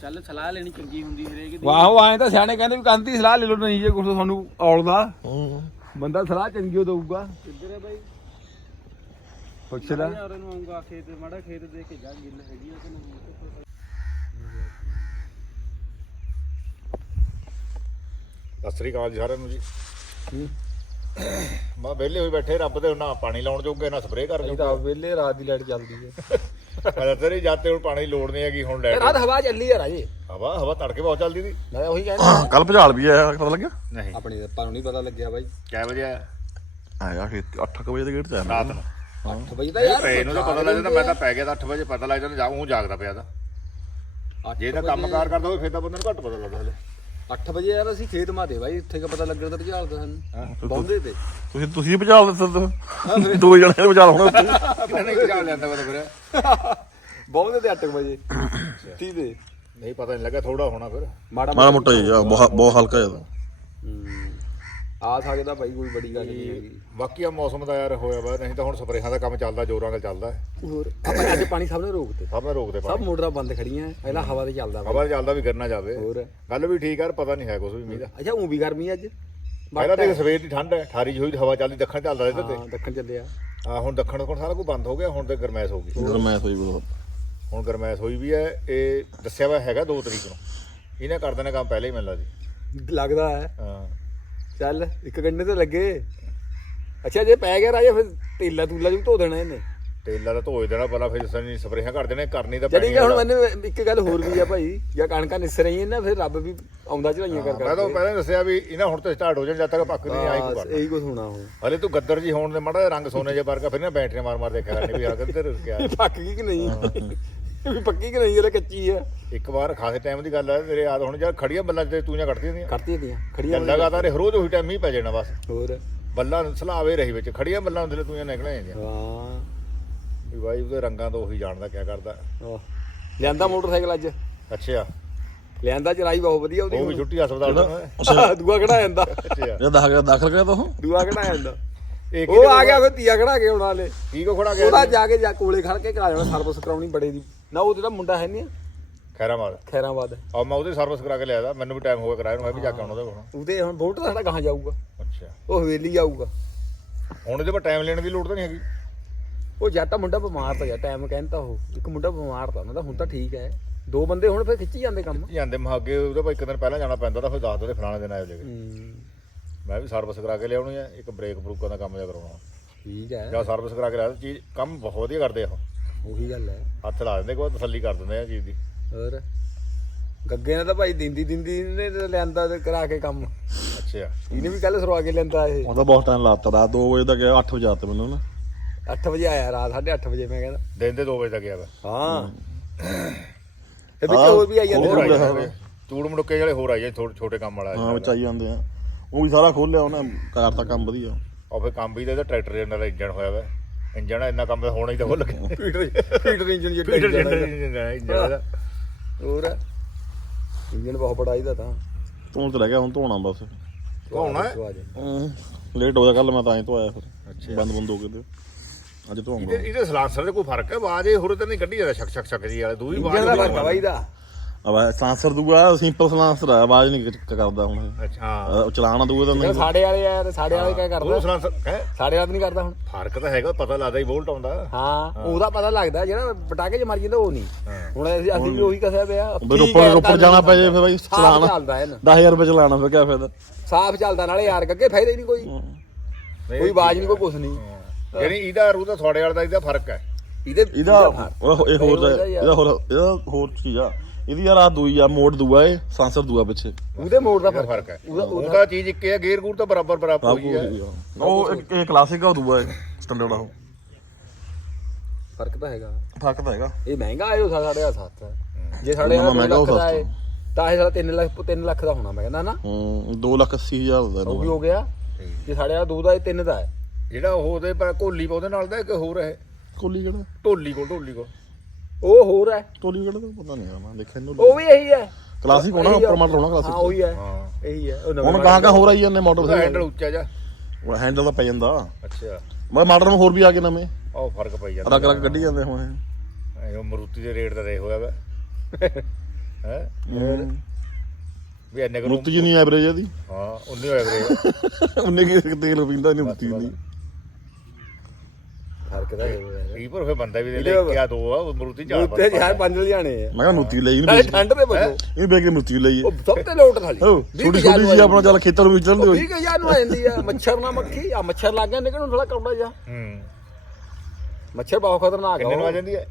ਚੱਲ ਸਲਾਹ ਲੈਣੀ ਚੰਗੀ ਹੁੰਦੀ ਹਰੇਕ ਦੀ। ਵਾਹੋ ਆਏ ਤਾਂ ਸਿਆਣੇ ਕਹਿੰਦੇ ਵੀ ਕੰਦੀ ਸਲਾਹ ਲੈ ਲਓ ਨਹੀਂ ਜੇ ਕੁਛ ਤੁਹਾਨੂੰ ਔਲਦਾ ਹੂੰ। ਬੰਦਾ ਸਲਾਹ ਚੰਗੀ ਓ ਦਊਗਾ। ਕਿੱਧਰ ਹੈ ਬਾਈ? ਪੁੱਛ ਲੈ। ਯਾਰ ਨੂੰ ਆਉਂਗਾ ਖੇਤ ਮਾੜਾ ਖੇਤ ਦੇ ਕੇ ਜਾ ਗਿੱਲ ਹੈਗੀ ਆ ਤੈਨੂੰ ਸਤਿ ਸ੍ਰੀ ਅਕਾਲ ਜੀ ਸਾਰਿਆਂ ਨੂੰ ਜੀ। ਮਾ ਵਿਹਲੇ ਹੋਈ ਬੈਠੇ ਰੱਬ ਦੇ ਨਾ ਪਾਣੀ ਲਾਉਣ ਜੋਗੇ ਨਾ ਸਪਰੇਅ ਕਰਨ ਜੋਗੇ ਤਾਂ ਵੇਲੇ ਰਾਤ ਦੀ ਲਾਈਟ ਚੱਲਦੀ ਹੈ। ਮੈਂ ਤੇਰੇ ਜਾਤੇ ਹੁਣ ਪਾਣੀ ਲੋੜ ਨਹੀਂ ਹੈਗੀ ਹੁਣ ਲੈ ਰਾਤ ਹਵਾ ਚੱਲੀ ਯਾਰ ਅਜੇ। ਹਵਾ ਹਵਾ ਤੜਕੇ ਬਹੁਤ ਚੱਲਦੀ ਸੀ। ਮੈਂ ਉਹੀ ਕਹਿੰਦਾ ਕੱਲ ਭਜਾਲ ਵੀ ਆਇਆ ਪਤਾ ਲੱਗਿਆ? ਨਹੀਂ। ਆਪਣੇ ਆਪਾਂ ਨੂੰ ਨਹੀਂ ਪਤਾ ਲੱਗਿਆ ਬਾਈ। ਕਿੰਨੇ ਵਜੇ ਆਇਆ? ਆਇਆ ਖੇਤ 8 ਵਜੇ ਦੇ ਗੇਟ ਚ ਆਇਆ ਰਾਤ ਨੂੰ। 8 ਵਜੇ ਤਾਂ ਯਾਰ ਪੈ ਨੂੰ ਤਾਂ ਪਤਾ ਲੱਗ ਜਾਂਦਾ ਮੈਂ ਤਾਂ ਪੈ ਗਿਆ ਤਾਂ 8 ਵਜੇ ਪਤਾ ਲੱਗ ਜਾਂਦਾ ਜਾ ਉਹ ਜਾਗਦਾ ਪਿਆ ਤਾਂ। ਜੇ ਤਾਂ ਕੰਮਕਾਰ ਕਰਦਾ ਹੋਵੇ ਫਿਰ ਤਾਂ ਬੰਦੇ ਨੂੰ ਘੱਟ ਪਤਾ ਲੱਗਦਾ ਹਲੇ। 8 ਵਜੇ ਯਾਰ ਅਸੀਂ ਖੇਤ ਮਾਦੇ ਬਾਈ ਉੱਥੇ ਕਾ ਪਤਾ ਲੱਗਣਾ ਤਾਂ ਝਾਲਦਾ ਸਾਨੂੰ। ਬੰਦੇ ਤੇ। ਤੁਸੀਂ ਤੁਸੀਂ ਭਜਾਲ ਦਿੱਤਾ ਦੋ ਜਣੇ ਨੇ ਭਜਾਲ ਹੋਣਾ ਨਹੀਂ ਜਾ ਲੈਂਦਾ ਪਤਾ ਫਿਰ ਬੰਦੇ ਤੇ 8 ਵਜੇ। 30 ਦੇ ਨਹੀਂ ਪਤਾ ਨਹੀਂ ਲੱਗਾ ਥੋੜਾ ਹੋਣਾ ਫਿਰ। ਮਾੜਾ ਮਾੜਾ ਮੋਟਾ ਹੀ ਬਹੁਤ ਬਹੁਤ ਹਲਕਾ ਜਿਹਾ ਹੂੰ। ਆ ਸਕਦਾ ਬਾਈ ਕੋਈ ਬੜੀ ਗੱਲ ਨਹੀਂ ਹੈਗੀ। ਬਾਕੀ ਆ ਮੌਸਮ ਦਾ ਯਾਰ ਹੋਇਆ ਵਾ ਨਹੀਂ ਤਾਂ ਹੁਣ ਸਪਰੇਹਾਂ ਦਾ ਕੰਮ ਚੱਲਦਾ ਜੋਰਾਂ ਨਾਲ ਚੱਲਦਾ। ਹੋਰ ਆਪਾਂ ਅੱਜ ਪਾਣੀ ਸਭ ਨੇ ਰੋਕਤੇ ਸਭ ਮੈਂ ਰੋਕਦੇ ਸਭ ਪਾਣੀ। ਮੋਟਰਾਂ ਬੰਦ ਖੜੀਆਂ ਪਹਿਲਾਂ ਹਵਾ ਤੇ ਚੱਲਦਾ ਵਾ। ਹਵਾ ਚੱਲਦਾ ਵੀ ਕਰਨਾ ਜਾਵੇ। ਹੋਰ। ਗੱਲ ਵੀ ਠੀਕ ਆ ਪਤਾ ਨਹੀਂ ਹੈ ਕੁਝ ਵੀ ਮੀਂਹ ਦਾ। ਅੱਛਾ ਉਹ ਵੀ ਗਰਮੀ ਅੱਜ। ਪਹਿਲਾਂ ਦੇਖ ਸਵੇਰ ਦੀ ਠੰਡ ਹੈ 18 ਜਿਹੀ ਹਵਾ ਚੱਲਦੀ ਦੱਖਣ ਚੱਲਦਾ ਇੱਧਰ ਤੇ। ਹਾਂ ਦੱਖਣ ਚੱਲਿਆ। ਆ ਹੁਣ ਦੱਖਣ ਕੋਲ ਸਾਰਾ ਕੁਝ ਬੰਦ ਹੋ ਗਿਆ ਹੁਣ ਤੇ ਗਰਮੈਸ਼ ਹੋ ਗਈ। ਜਦੋਂ ਮੈਂ ਸੋਈ ਬੋਲ ਹੁਣ ਗਰਮੈਸ਼ ਹੋਈ ਵੀ ਹੈ ਇਹ ਦੱਸਿਆ ਵਾ ਹੈਗਾ 2 ਤਰੀਕ ਨੂੰ। ਇਹਨੇ ਕਰ ਦੇਣਾ ਕੰਮ ਪਹਿਲਾਂ ਹੀ ਮੈਨੂੰ ਲੱਗਦੀ ਲੱਗਦਾ ਹੈ। ਹਾਂ। ਚੱਲ ਇੱਕ ਗੰਨੇ ਤੇ ਲੱਗੇ। ਅੱਛਾ ਜੇ ਪੈ ਗਿਆ ਰਾਜਾ ਫਿਰ ਤੇਲਾ ਤੂਲਾ ਜੂ ਧੋ ਦੇਣਾ ਇਹਨੇ। ਤੇਲਾ ਤਾਂ ਧੋਏ ਦੇਣਾ ਪਹਿਲਾਂ ਫਿਰ ਸਨੀ ਸਪਰੇਹਾਂ ਕਰ ਦੇਣੇ ਕਰਨੀ ਤਾਂ ਜਿਹੜੀ ਪੈਣੀ ਕਿ ਹੁਣ। ਮੈਨੂੰ ਇੱਕ ਗੱਲ ਹੋਰ ਵੀ ਆ ਭਾਈ ਜਾਂ ਕਣਕਾਂ ਨਿਸ ਰਹੀਆਂ ਨਾ ਫਿਰ ਰੱਬ ਵੀ ਆਉਂਦਾ ਚੜਾਈਆਂ ਕਰ ਮੈਂ ਤਾਂ ਪਹਿਲਾਂ ਦੱਸਿਆ ਵੀ ਇਹਨਾਂ ਹੁਣ ਤੇ ਸਟਾਰਟ ਹੋ ਜਾਣ ਜਦ ਤੱਕ ਪੱਕ ਨਹੀਂ ਆਈ ਕੋਈ ਬਸ ਕਰਨਾ ਇਹੀ ਕੁਝ ਹੋਣਾ ਉਹ ਹਲੇ ਤੂੰ ਗੱਦਰ ਜੀ ਹੋਣ ਦੇ ਮਾੜਾ ਜਿਹਾ ਰੰਗ ਸੋਨੇ ਜਿਹਾ ਵਰਗਾ ਫਿਰ ਨਾ ਬੈਟਰੀਆਂ ਮਾਰ ਮਾਰ ਦੇਖਿਆ ਕਰਨੀ ਵੀ ਆ ਕਿੱਧਰ ਰੁਕਿਆ। ਪੱਕ ਗਈ ਕਿ ਨਹੀਂ? ਵੀ ਪੱਕੀ ਕਿ ਨਹੀਂ ਇਹ ਕੱਚੀ ਆ। ਇੱਕ ਵਾਰ ਖਾਸੇ ਟਾਈਮ ਦੀ ਗੱਲ ਹੈ ਤੇਰੇ ਯਾਦ ਹੁਣ ਜਦ ਖੜੀਆਂ ਬੱਲਾਂ ਤੇ ਤੂੰ ਜਾਂ ਕੱਢਦੀਆਂ ਦੀਆਂ ਕਰਤੀ ਦੀਆਂ ਖੜੀਆਂ ਲਗਾਤਾਰ ਇਹ ਰੋਜ਼ ਉਹੀ ਟਾਈਮ ਮੀਂਹ ਪੈ ਜਾਣਾ ਬਸ। ਹੋਰ? ਬੱਲਾਂ ਸਲਾਵੇ ਰਹੀ ਵਿੱਚ ਖੜੀਆਂ ਬੱਲਾਂ ਹੁੰਦੇ ਤੂੰ ਜਾਂ ਨਿਕਲਾਂ ਜਾਂਦੀਆਂ। ਹਾਂ। ਵੀ ਬਾਈ ਉਹਦੇ ਰੰਗਾਂ ਤੋਂ ਉਹੀ ਜਾਣਦਾ ਕਿਆ ਕਰਦਾ। ਆਹ। ਲਿਆਂਦਾ ਮੋਟਰਸਾਈਕਲ ਅੱਜ? ਅੱਛਾ। ਲਿਆਂਦਾ ਚਲਾਈ ਬਹੁਤ ਵਧੀਆ ਉਹ ਵੀ ਉਹਦੀ ਛੁੱਟੀ ਹਸਪਤਾਲ ਤੋਂ ਦੂਆ ਖੜਾ ਜਾਂਦਾ। ਅੱਛਾ। ਦਾਖਲ ਦਾਖਲ ਕਰਿਆ ਤੂੰ ਦੂਆ ਖੜਾ ਜਾਂਦਾ। ਉਹ ਆ ਗਿਆ ਫਿਰ ਤੀਆ ਖੜਾ ਕੇ ਹੁਣ ਵਾਲੇ। ਕੀ ਕੋ ਖੜਾ ਗਿਆ? ਉਹਦਾ ਜਾ ਕੇ ਜਾ ਕੋਲੇ ਖੜ ਕੇ ਕਰਾ ਜਾਣਾ ਸਰਵਿਸ ਕਰਾਉਣੀ ਬੜੇ ਦੀ। ਨਾ ਉਹ ਜਿਹੜਾ ਮੁੰਡਾ ਹੈ ਨਹੀਂ ਖੈਰਾ ਮਾਰ ਖੈਰਾਬਾਦ ਆ ਮੈਂ ਉਹਦੀ ਸਰਵਿਸ ਕਰਾ ਕੇ ਲਿਆ ਦਾ ਮੈਨੂੰ ਵੀ ਟਾਈਮ ਹੋ ਗਿਆ ਕਰਾਇਆ ਨੂੰ ਮੈਂ ਵੀ ਜਾ ਕੇ ਆਉਣਾ ਉਹਦੇ ਕੋਲ। ਉਹਦੇ ਹੁਣ ਵੋਟ ਸਾਡਾ ਕਹਾਂ ਜਾਊਗਾ? ਅੱਛਾ। ਉਹ ਹਵੇਲੀ ਜਾਊਗਾ। ਹੁਣ ਇਹਦੇ ਪਰ ਟਾਈਮ ਲੈਣ ਦੀ ਲੋੜ ਤਾਂ ਨਹੀਂ ਹੈਗੀ। ਉਹ ਜੱਟ ਮੁੰਡਾ ਬਿਮਾਰ ਤਾਂ ਯਾਰ ਟਾਈਮ ਕਹਿੰਦਾ ਉਹ ਇੱਕ ਮੁੰਡਾ ਬਿਮਾਰ ਤਾਂ ਉਹਨਾਂ ਦਾ ਹੁਣ ਤਾਂ ਠੀਕ ਹੈ। ਦੋ ਬੰਦੇ ਹੁਣ ਫਿਰ ਖਿੱਚੀ ਜਾਂਦੇ ਕੰਮ। ਜਾਂਦੇ ਮਹਾਗੇ ਉਹਦੇ ਪਰ ਇੱਕ ਦਿਨ ਪਹਿਲਾਂ ਜਾਣਾ ਪੈਂਦਾ ਤਾਂ ਫਿਰ ਦੱਸ ਦੋ ਫਲਾਣੇ ਦਿਨ ਆਇਓ ਹੂੰ, ਮੈਂ ਵੀ ਸਰਵਿਸ ਕਰਾ ਕੇ ਲਿਆਉਣੀ ਹੈ ਇੱਕ ਬ੍ਰੇਕ ਬਰੂਕਾਂ ਦਾ ਕੰਮ ਜਿਹਾ ਕਰਾਉਣਾ। ਠੀਕ ਹੈ। ਜਾਂ ਸਰਵਿਸ ਕਰਾ ਕੇ ਲਿਆ ਚੀਜ਼ ਕੰਮ ਬਹੁਤ ਵਧੀਆ ਕਰਦੇ ਆ ਉਹ। ਉਹੀ ਗੱਲ ਹੈ। ਹੱਥ ਲਾ ਦਿੰਦੇ ਕੋਈ ਤਸੱਲੀ ਕਰ ਦਿੰਦੇ ਆ ਚੀਜ਼ ਦੀ। ਹੋਰ? ਗੱਗੇ ਨੇ ਤਾਂ ਭਾਈ ਦਿੰਦੀ ਦਿੰਦੀ ਨੇ ਤਾਂ ਲਿਆਂਦਾ ਤੇ ਕਰਾ ਕੇ ਕੰਮ। ਅੱਛਾ। ਇਹਨੇ ਵੀ ਕੱਲ ਸਰਵਾ ਕੇ ਲਿਆਂਦਾ ਇਹ। ਉਹਦਾ ਬਹੁਤ ਟਾਈਮ ਲਾਤਾ ਰਾਤ 2 ਵਜੇ ਦਾ ਗਿਆ 8 ਵਜੇ ਆਤੇ ਮੈਨੂੰ ਨਾ। 8 ਵਜੇ ਆਇਆ ਰਾਤ 8:30 ਵਜੇ ਮੈਂ ਕਹਿੰਦਾ। ਦਿਨ ਦੇ 2 ਵਜੇ ਤੱਕ ਗਿਆ ਵਾ। ਹਾਂ। ਤੇ ਵਿੱਚ ਹੋਰ ਵੀ ਆਈ ਜਾਂਦੇ ਚੂੜ ਮੜੁੱਕੇ ਜਿਹੜੇ ਹੋਰ ਆਈ ਜਾਂਦੇ ਥੋੜੇ ਛੋਟੇ ਕੰਮ ਵਾਲਾ ਹਾਂ ਵਿੱਚ ਆਈ ਜਾਂਦੇ ਆ। ਉਹ ਵੀ ਸਾਰਾ ਖੋਲ ਲਿਆ ਉਹਨੇ ਕਰਤਾ ਕੰਮ ਵਧੀਆ। ਉਹ ਫਿਰ ਕੰਮ ਵੀ ਤਾਂ ਇਹਦਾ ਟਰੈਕਟਰ ਦੇ ਨਾਲ ਇੰਜਣ ਹੋਇਆ ਵਾ। ਇੰਜਣ ਇੰਨਾ ਕੰਮ ਤਾਂ ਹੋਣਾ ਹੀ ਤਾਂ ਉਹ ਲੱਗੇ ਫੀਡਰ ਫੀਡਰ ਇੰਜਨ ਜਿਹੜਾ ਪੀਟਰ ਇੰਜਣ ਹੈ। ਇੰਜਣ ਦਾ ਹੋਰ? ਇੰਜਨ ਬਹੁਤ ਬੜਾ ਇਹਦਾ ਤਾਂ ਤੇ ਰਹਿ ਗਿਆ ਹੁਣ ਧੋਣਾ ਬਸ। ਧੋਣਾ ਹੈ? ਲੇਟ ਹੋ ਗਿਆ ਕੱਲ ਮੈਂ ਤਾਂ ਐਂ ਧੋਇਆ ਫਿਰ। ਬੰਦ ਬੰਦ ਹੋ ਗਏ ਤੇ। ਅੱਜ ਧੋਵਾਂਗਾ। ਇਹਦੇ ਇਹਦੇ ਸਲਾਂਸਰ ਦੇ ਕੋਈ ਫ਼ਰਕ ਹੈ? ਆਵਾਜ਼ ਇਹ ਹੋਰ ਤਾਂ ਨਹੀਂ ਕੱਢੀ ਜਾਂਦਾ ਛਕ ਛਕ ਛਕ ਜੀ ਵਾਲੇ। ਦੂਈ ਇੰਜਨ ਦਾ ਆਵਾਜ਼ ਫ਼ਰਕ ਆ ਬਾਈ ਦਾ ਆਵਾ ਸਲਾਂਸਰ ਦੂਆ ਸਿੰਪਲ ਸਲਾਂਸਰ ਆ ਆਵਾਜ਼ ਨਹੀਂ ਕ- ਕਰਦਾ ਹੁਣ। ਅੱਛਾ ਅਹ ਚਲਾਣਾ ਦੂਆ ਤਾਂ ਜਿਹੜਾ ਨਹੀਂ। ਸਾਡੇ ਵਾਲੇ ਆ ਤੇ ਸਾਡੇ ਵਾਲੇ ਕਿਆ ਉਹ ਕਰਦਾ ਸਲਾਂਸਰ ਹੈ? ਸਾਡੇ ਵਾਲਾ ਤਾਂ ਨਹੀਂ ਕਰਦਾ ਹੁਣ। ਫ਼ਰਕ ਤਾਂ ਹੈਗਾ ਪਤਾ ਲੱਗਦਾ ਹੀ ਵੋਲਟ ਆਉਂਦਾ। ਹਾਂ ਉਹਦਾ ਪਤਾ ਲੱਗਦਾ ਜਿਹੜਾ ਪਟਾਕੇ 'ਚ ਮਰ ਜਾਂਦਾ ਉਹ ਨਹੀਂ ਹੁਣ ਅਸੀਂ ਅਸੀਂ ਵੀ ਉਹੀ ਕਸਿਆ ਪਿਆ ਬਈ ਉੱਪਰ ਉੱਪਰ ਜਾਣਾ ਪੈ ਜੇ ਫਿਰ ਬਾਈ ਸਾਫ਼ ਚਲਾਣਾ ਚੱਲਦਾ ਹੈ ਨਾ 10000 ਰੁਪਏ ਚਲਾਣਾ ਫਿਰ ਕਿਆ ਫਾਇਦਾ? ਸਾਫ਼ ਚੱਲਦਾ ਨਾਲੇ ਯਾਰ ਅੱਗੇ ਫਾਇਦਾ ਹੀ ਨਹੀਂ ਕੋਈ। ਕੋਈ ਆਵਾਜ਼ ਨਹੀਂ ਕੋਈ ਕੁਛ ਨਹੀਂ ਯਾਨੀ ਇਹਦਾ ਰੂ ਦਾ ਤੁਹਾਡੇ ਵਾਲਾ ਦਾ ਇਹਦਾ ਫ਼ਰਕ ਹੈ। ਇਹਦੇ ਇਹਦਾ ਉਹ ਇਹ ਹੋਰ ਦਾ। ਇਹਦਾ ਹੋਰ ਇਹਦਾ ਹੋਰ ਚੀਜ਼ ਆ। ਇਹਦੀ ਯਾਰ ਆ ਦੂਈ ਆ ਮੋੜ ਦੂਆ ਏ ਸਲਾਂਸਰ ਦੂਆ ਪਿੱਛੇ। ਉਹਦੇ ਮੋੜ ਦਾ ਫ਼ਰਕ ਹੈ। ਉਹਦਾ- ਉਹਦਾ ਚੀਜ਼ ਇੱਕ ਹੈ ਗੇਅਰ ਗੂਰ ਤਾਂ ਬਰਾਬਰ ਬਰਾਬਰ ਹੋਈ ਹੈ ਉਹ ਇੱਕ ਇਹ ਕਲਾਸਿਕ ਆ ਉਹ ਦੂਆ ਏ ਸਟੈਂਡਰਡ ਆ ਉਹ। ਫ਼ਰਕ ਤਾਂ ਹੈਗਾ। ਫ਼ਰਕ ਤਾਂ ਹੈਗਾ। ਇਹ ਮਹਿੰਗਾ ਹੈ ਉਹ ਸਾਡੇ ਆ ਸੱਤ ਹੈ। ਜੇ ਸਾਡੇ ਆ ਮਹਿੰਗਾ ਸਸਤਾ। ਹੈ ਤਾਂ ਇਹ ਸਾਡਾ 3 ਲੱਖ 3 ਲੱਖ ਦਾ ਹੋਣਾ ਮੈਂ ਕਹਿੰਦਾ ਨਾ। ਹੂੰ 2 ਲੱਖ 80 ਹਜ਼ਾਰ ਦਾ ਉਹ ਵੀ। ਹੋ ਗਿਆ। ਜੇ ਸਾਡੇ ਆ ਦੋ ਦਾ ਇਹ ਤਿੰਨ ਦਾ ਹੈ। ਜਿਹੜਾ ਉਹ ਉਹਦੇ ਪਰ ਕੋਲੀ ਪਾ ਉਹਦੇ ਨਾਲ ਦਾ ਇੱਕ ਹੋਰ ਹੈ? ਕੋਲੀ ਕਿਹੜਾ? ਢੋਲੀ ਕੋਲ ਢੋਲੀ ਕੋਲ। ਉਹ ਹੋਰ ਹੈ। ਕੋਲੀ ਕਿਹੜਾ ਤਾਂ ਪਤਾ ਨਹੀਂ ਮੈਂ ਦੇਖਿਆ ਇਹਨੂੰ ਉਹ ਵੀ ਇਹੀ ਹੈ। ਕਲਾਸਿਕ ਹੋਣਾ ਆ। ਉੱਪਰ ਮਾਡਲ ਹੋਣਾ ਹਾਂ ਕਲਾਸਿਕ ਉਹੀ ਹੈ। ਹਾਂ। ਇਹੀ ਹੈ ਉਹ ਹੁਣ ਕਹਾਂ ਕਹਾਂ ਹੋਰ ਆਈ ਜਾਂਦੇ ਮਾਡਲ ਹੈਂਡਲ ਉੱਚਾ ਜਾ। ਉਹ ਹੈਂਡਲ ਤਾਂ ਪੈ ਜਾਂਦਾ। ਅੱਛਾ। ਮੈਂ ਮਾਡਲ ਨੂੰ ਹੋਰ ਵੀ ਆ ਗਏ ਨਵੇਂ। ਉਹ ਫ਼ਰਕ ਪਈ ਜਾਂਦਾ। ਅਲੱਗ ਅਲੱਗ ਕੱਢੀ ਜਾਂਦੇ ਹੁਣ ਇਹ। ਇਹ ਮਰੂਤੀ ਦੇ ਰੇਟ ਦਾ ਰੇ ਹੋਇਆ ਵਾ। ਹੈ? ਹੂੰ। ਵੀ ਇੰਨੇ ਕਰੂੰ ਮਰੂਤੀ ਜੀ ਨਹੀਂ ਐਵਰੇਜ ਇਹਦੀ। ਹਾਂ ਹੋਇਆ ਵੀਰੇ ਉਹਨੇ ਕੀ ਤੇਲ ਪੀਂਦਾ ਨਹੀਂ ਮਰੂਤੀ ਦੀ ਫ਼ਰਕ ਤਾਂ ਇਹ ਹੈ ਕੀ ਪਰ ਫਿਰ ਬੰਦਾ ਵੀ ਦੇ ਲੈ ਕਿਆ ਦੋ ਆ ਉਹ ਮਰੂਤੀ ਚਾਰ ਉੱਤੇ ਯਾਰ ਪੰਜ ਲਿਆਣੇ ਆ। ਮੈਂ ਕਿਹਾ ਮਰੂਤੀ ਲਈ ਨਾਲੇ ਨਹੀਂ ਠੰਡ ਦੇ ਬਚੋ ਇਹ ਬੇਕ ਦੀ ਮਰੂਤੀ ਲਈ ਉਹ ਸਭ ਤੇ ਲੋਟ ਖਾਲੀ ਹੋ। ਛੋਟੀ ਛੋਟੀ ਜੀ ਆਪਣਾ ਚੱਲ ਖੇਤਰ ਨੂੰ ਵਿਚਰਨ ਦਿਓ 20000 ਨੂੰ ਆ ਜਾਂਦੀ ਆ। ਮੱਛਰ ਨਾ ਮੱਖੀ ਆ ਮੱਛਰ ਲੱਗ ਗਿਆ ਨਿਕਲਣ ਥੋੜਾ ਕੌੜਾ ਜਾ ਹੂੰ। ਮੱਛਰ ਬਹੁਤ ਖਤਰਨਾਕ ਕਿੰਨੇ ਨੂੰ ਆ ਆ ਜਾਂਦੀ ਹੈ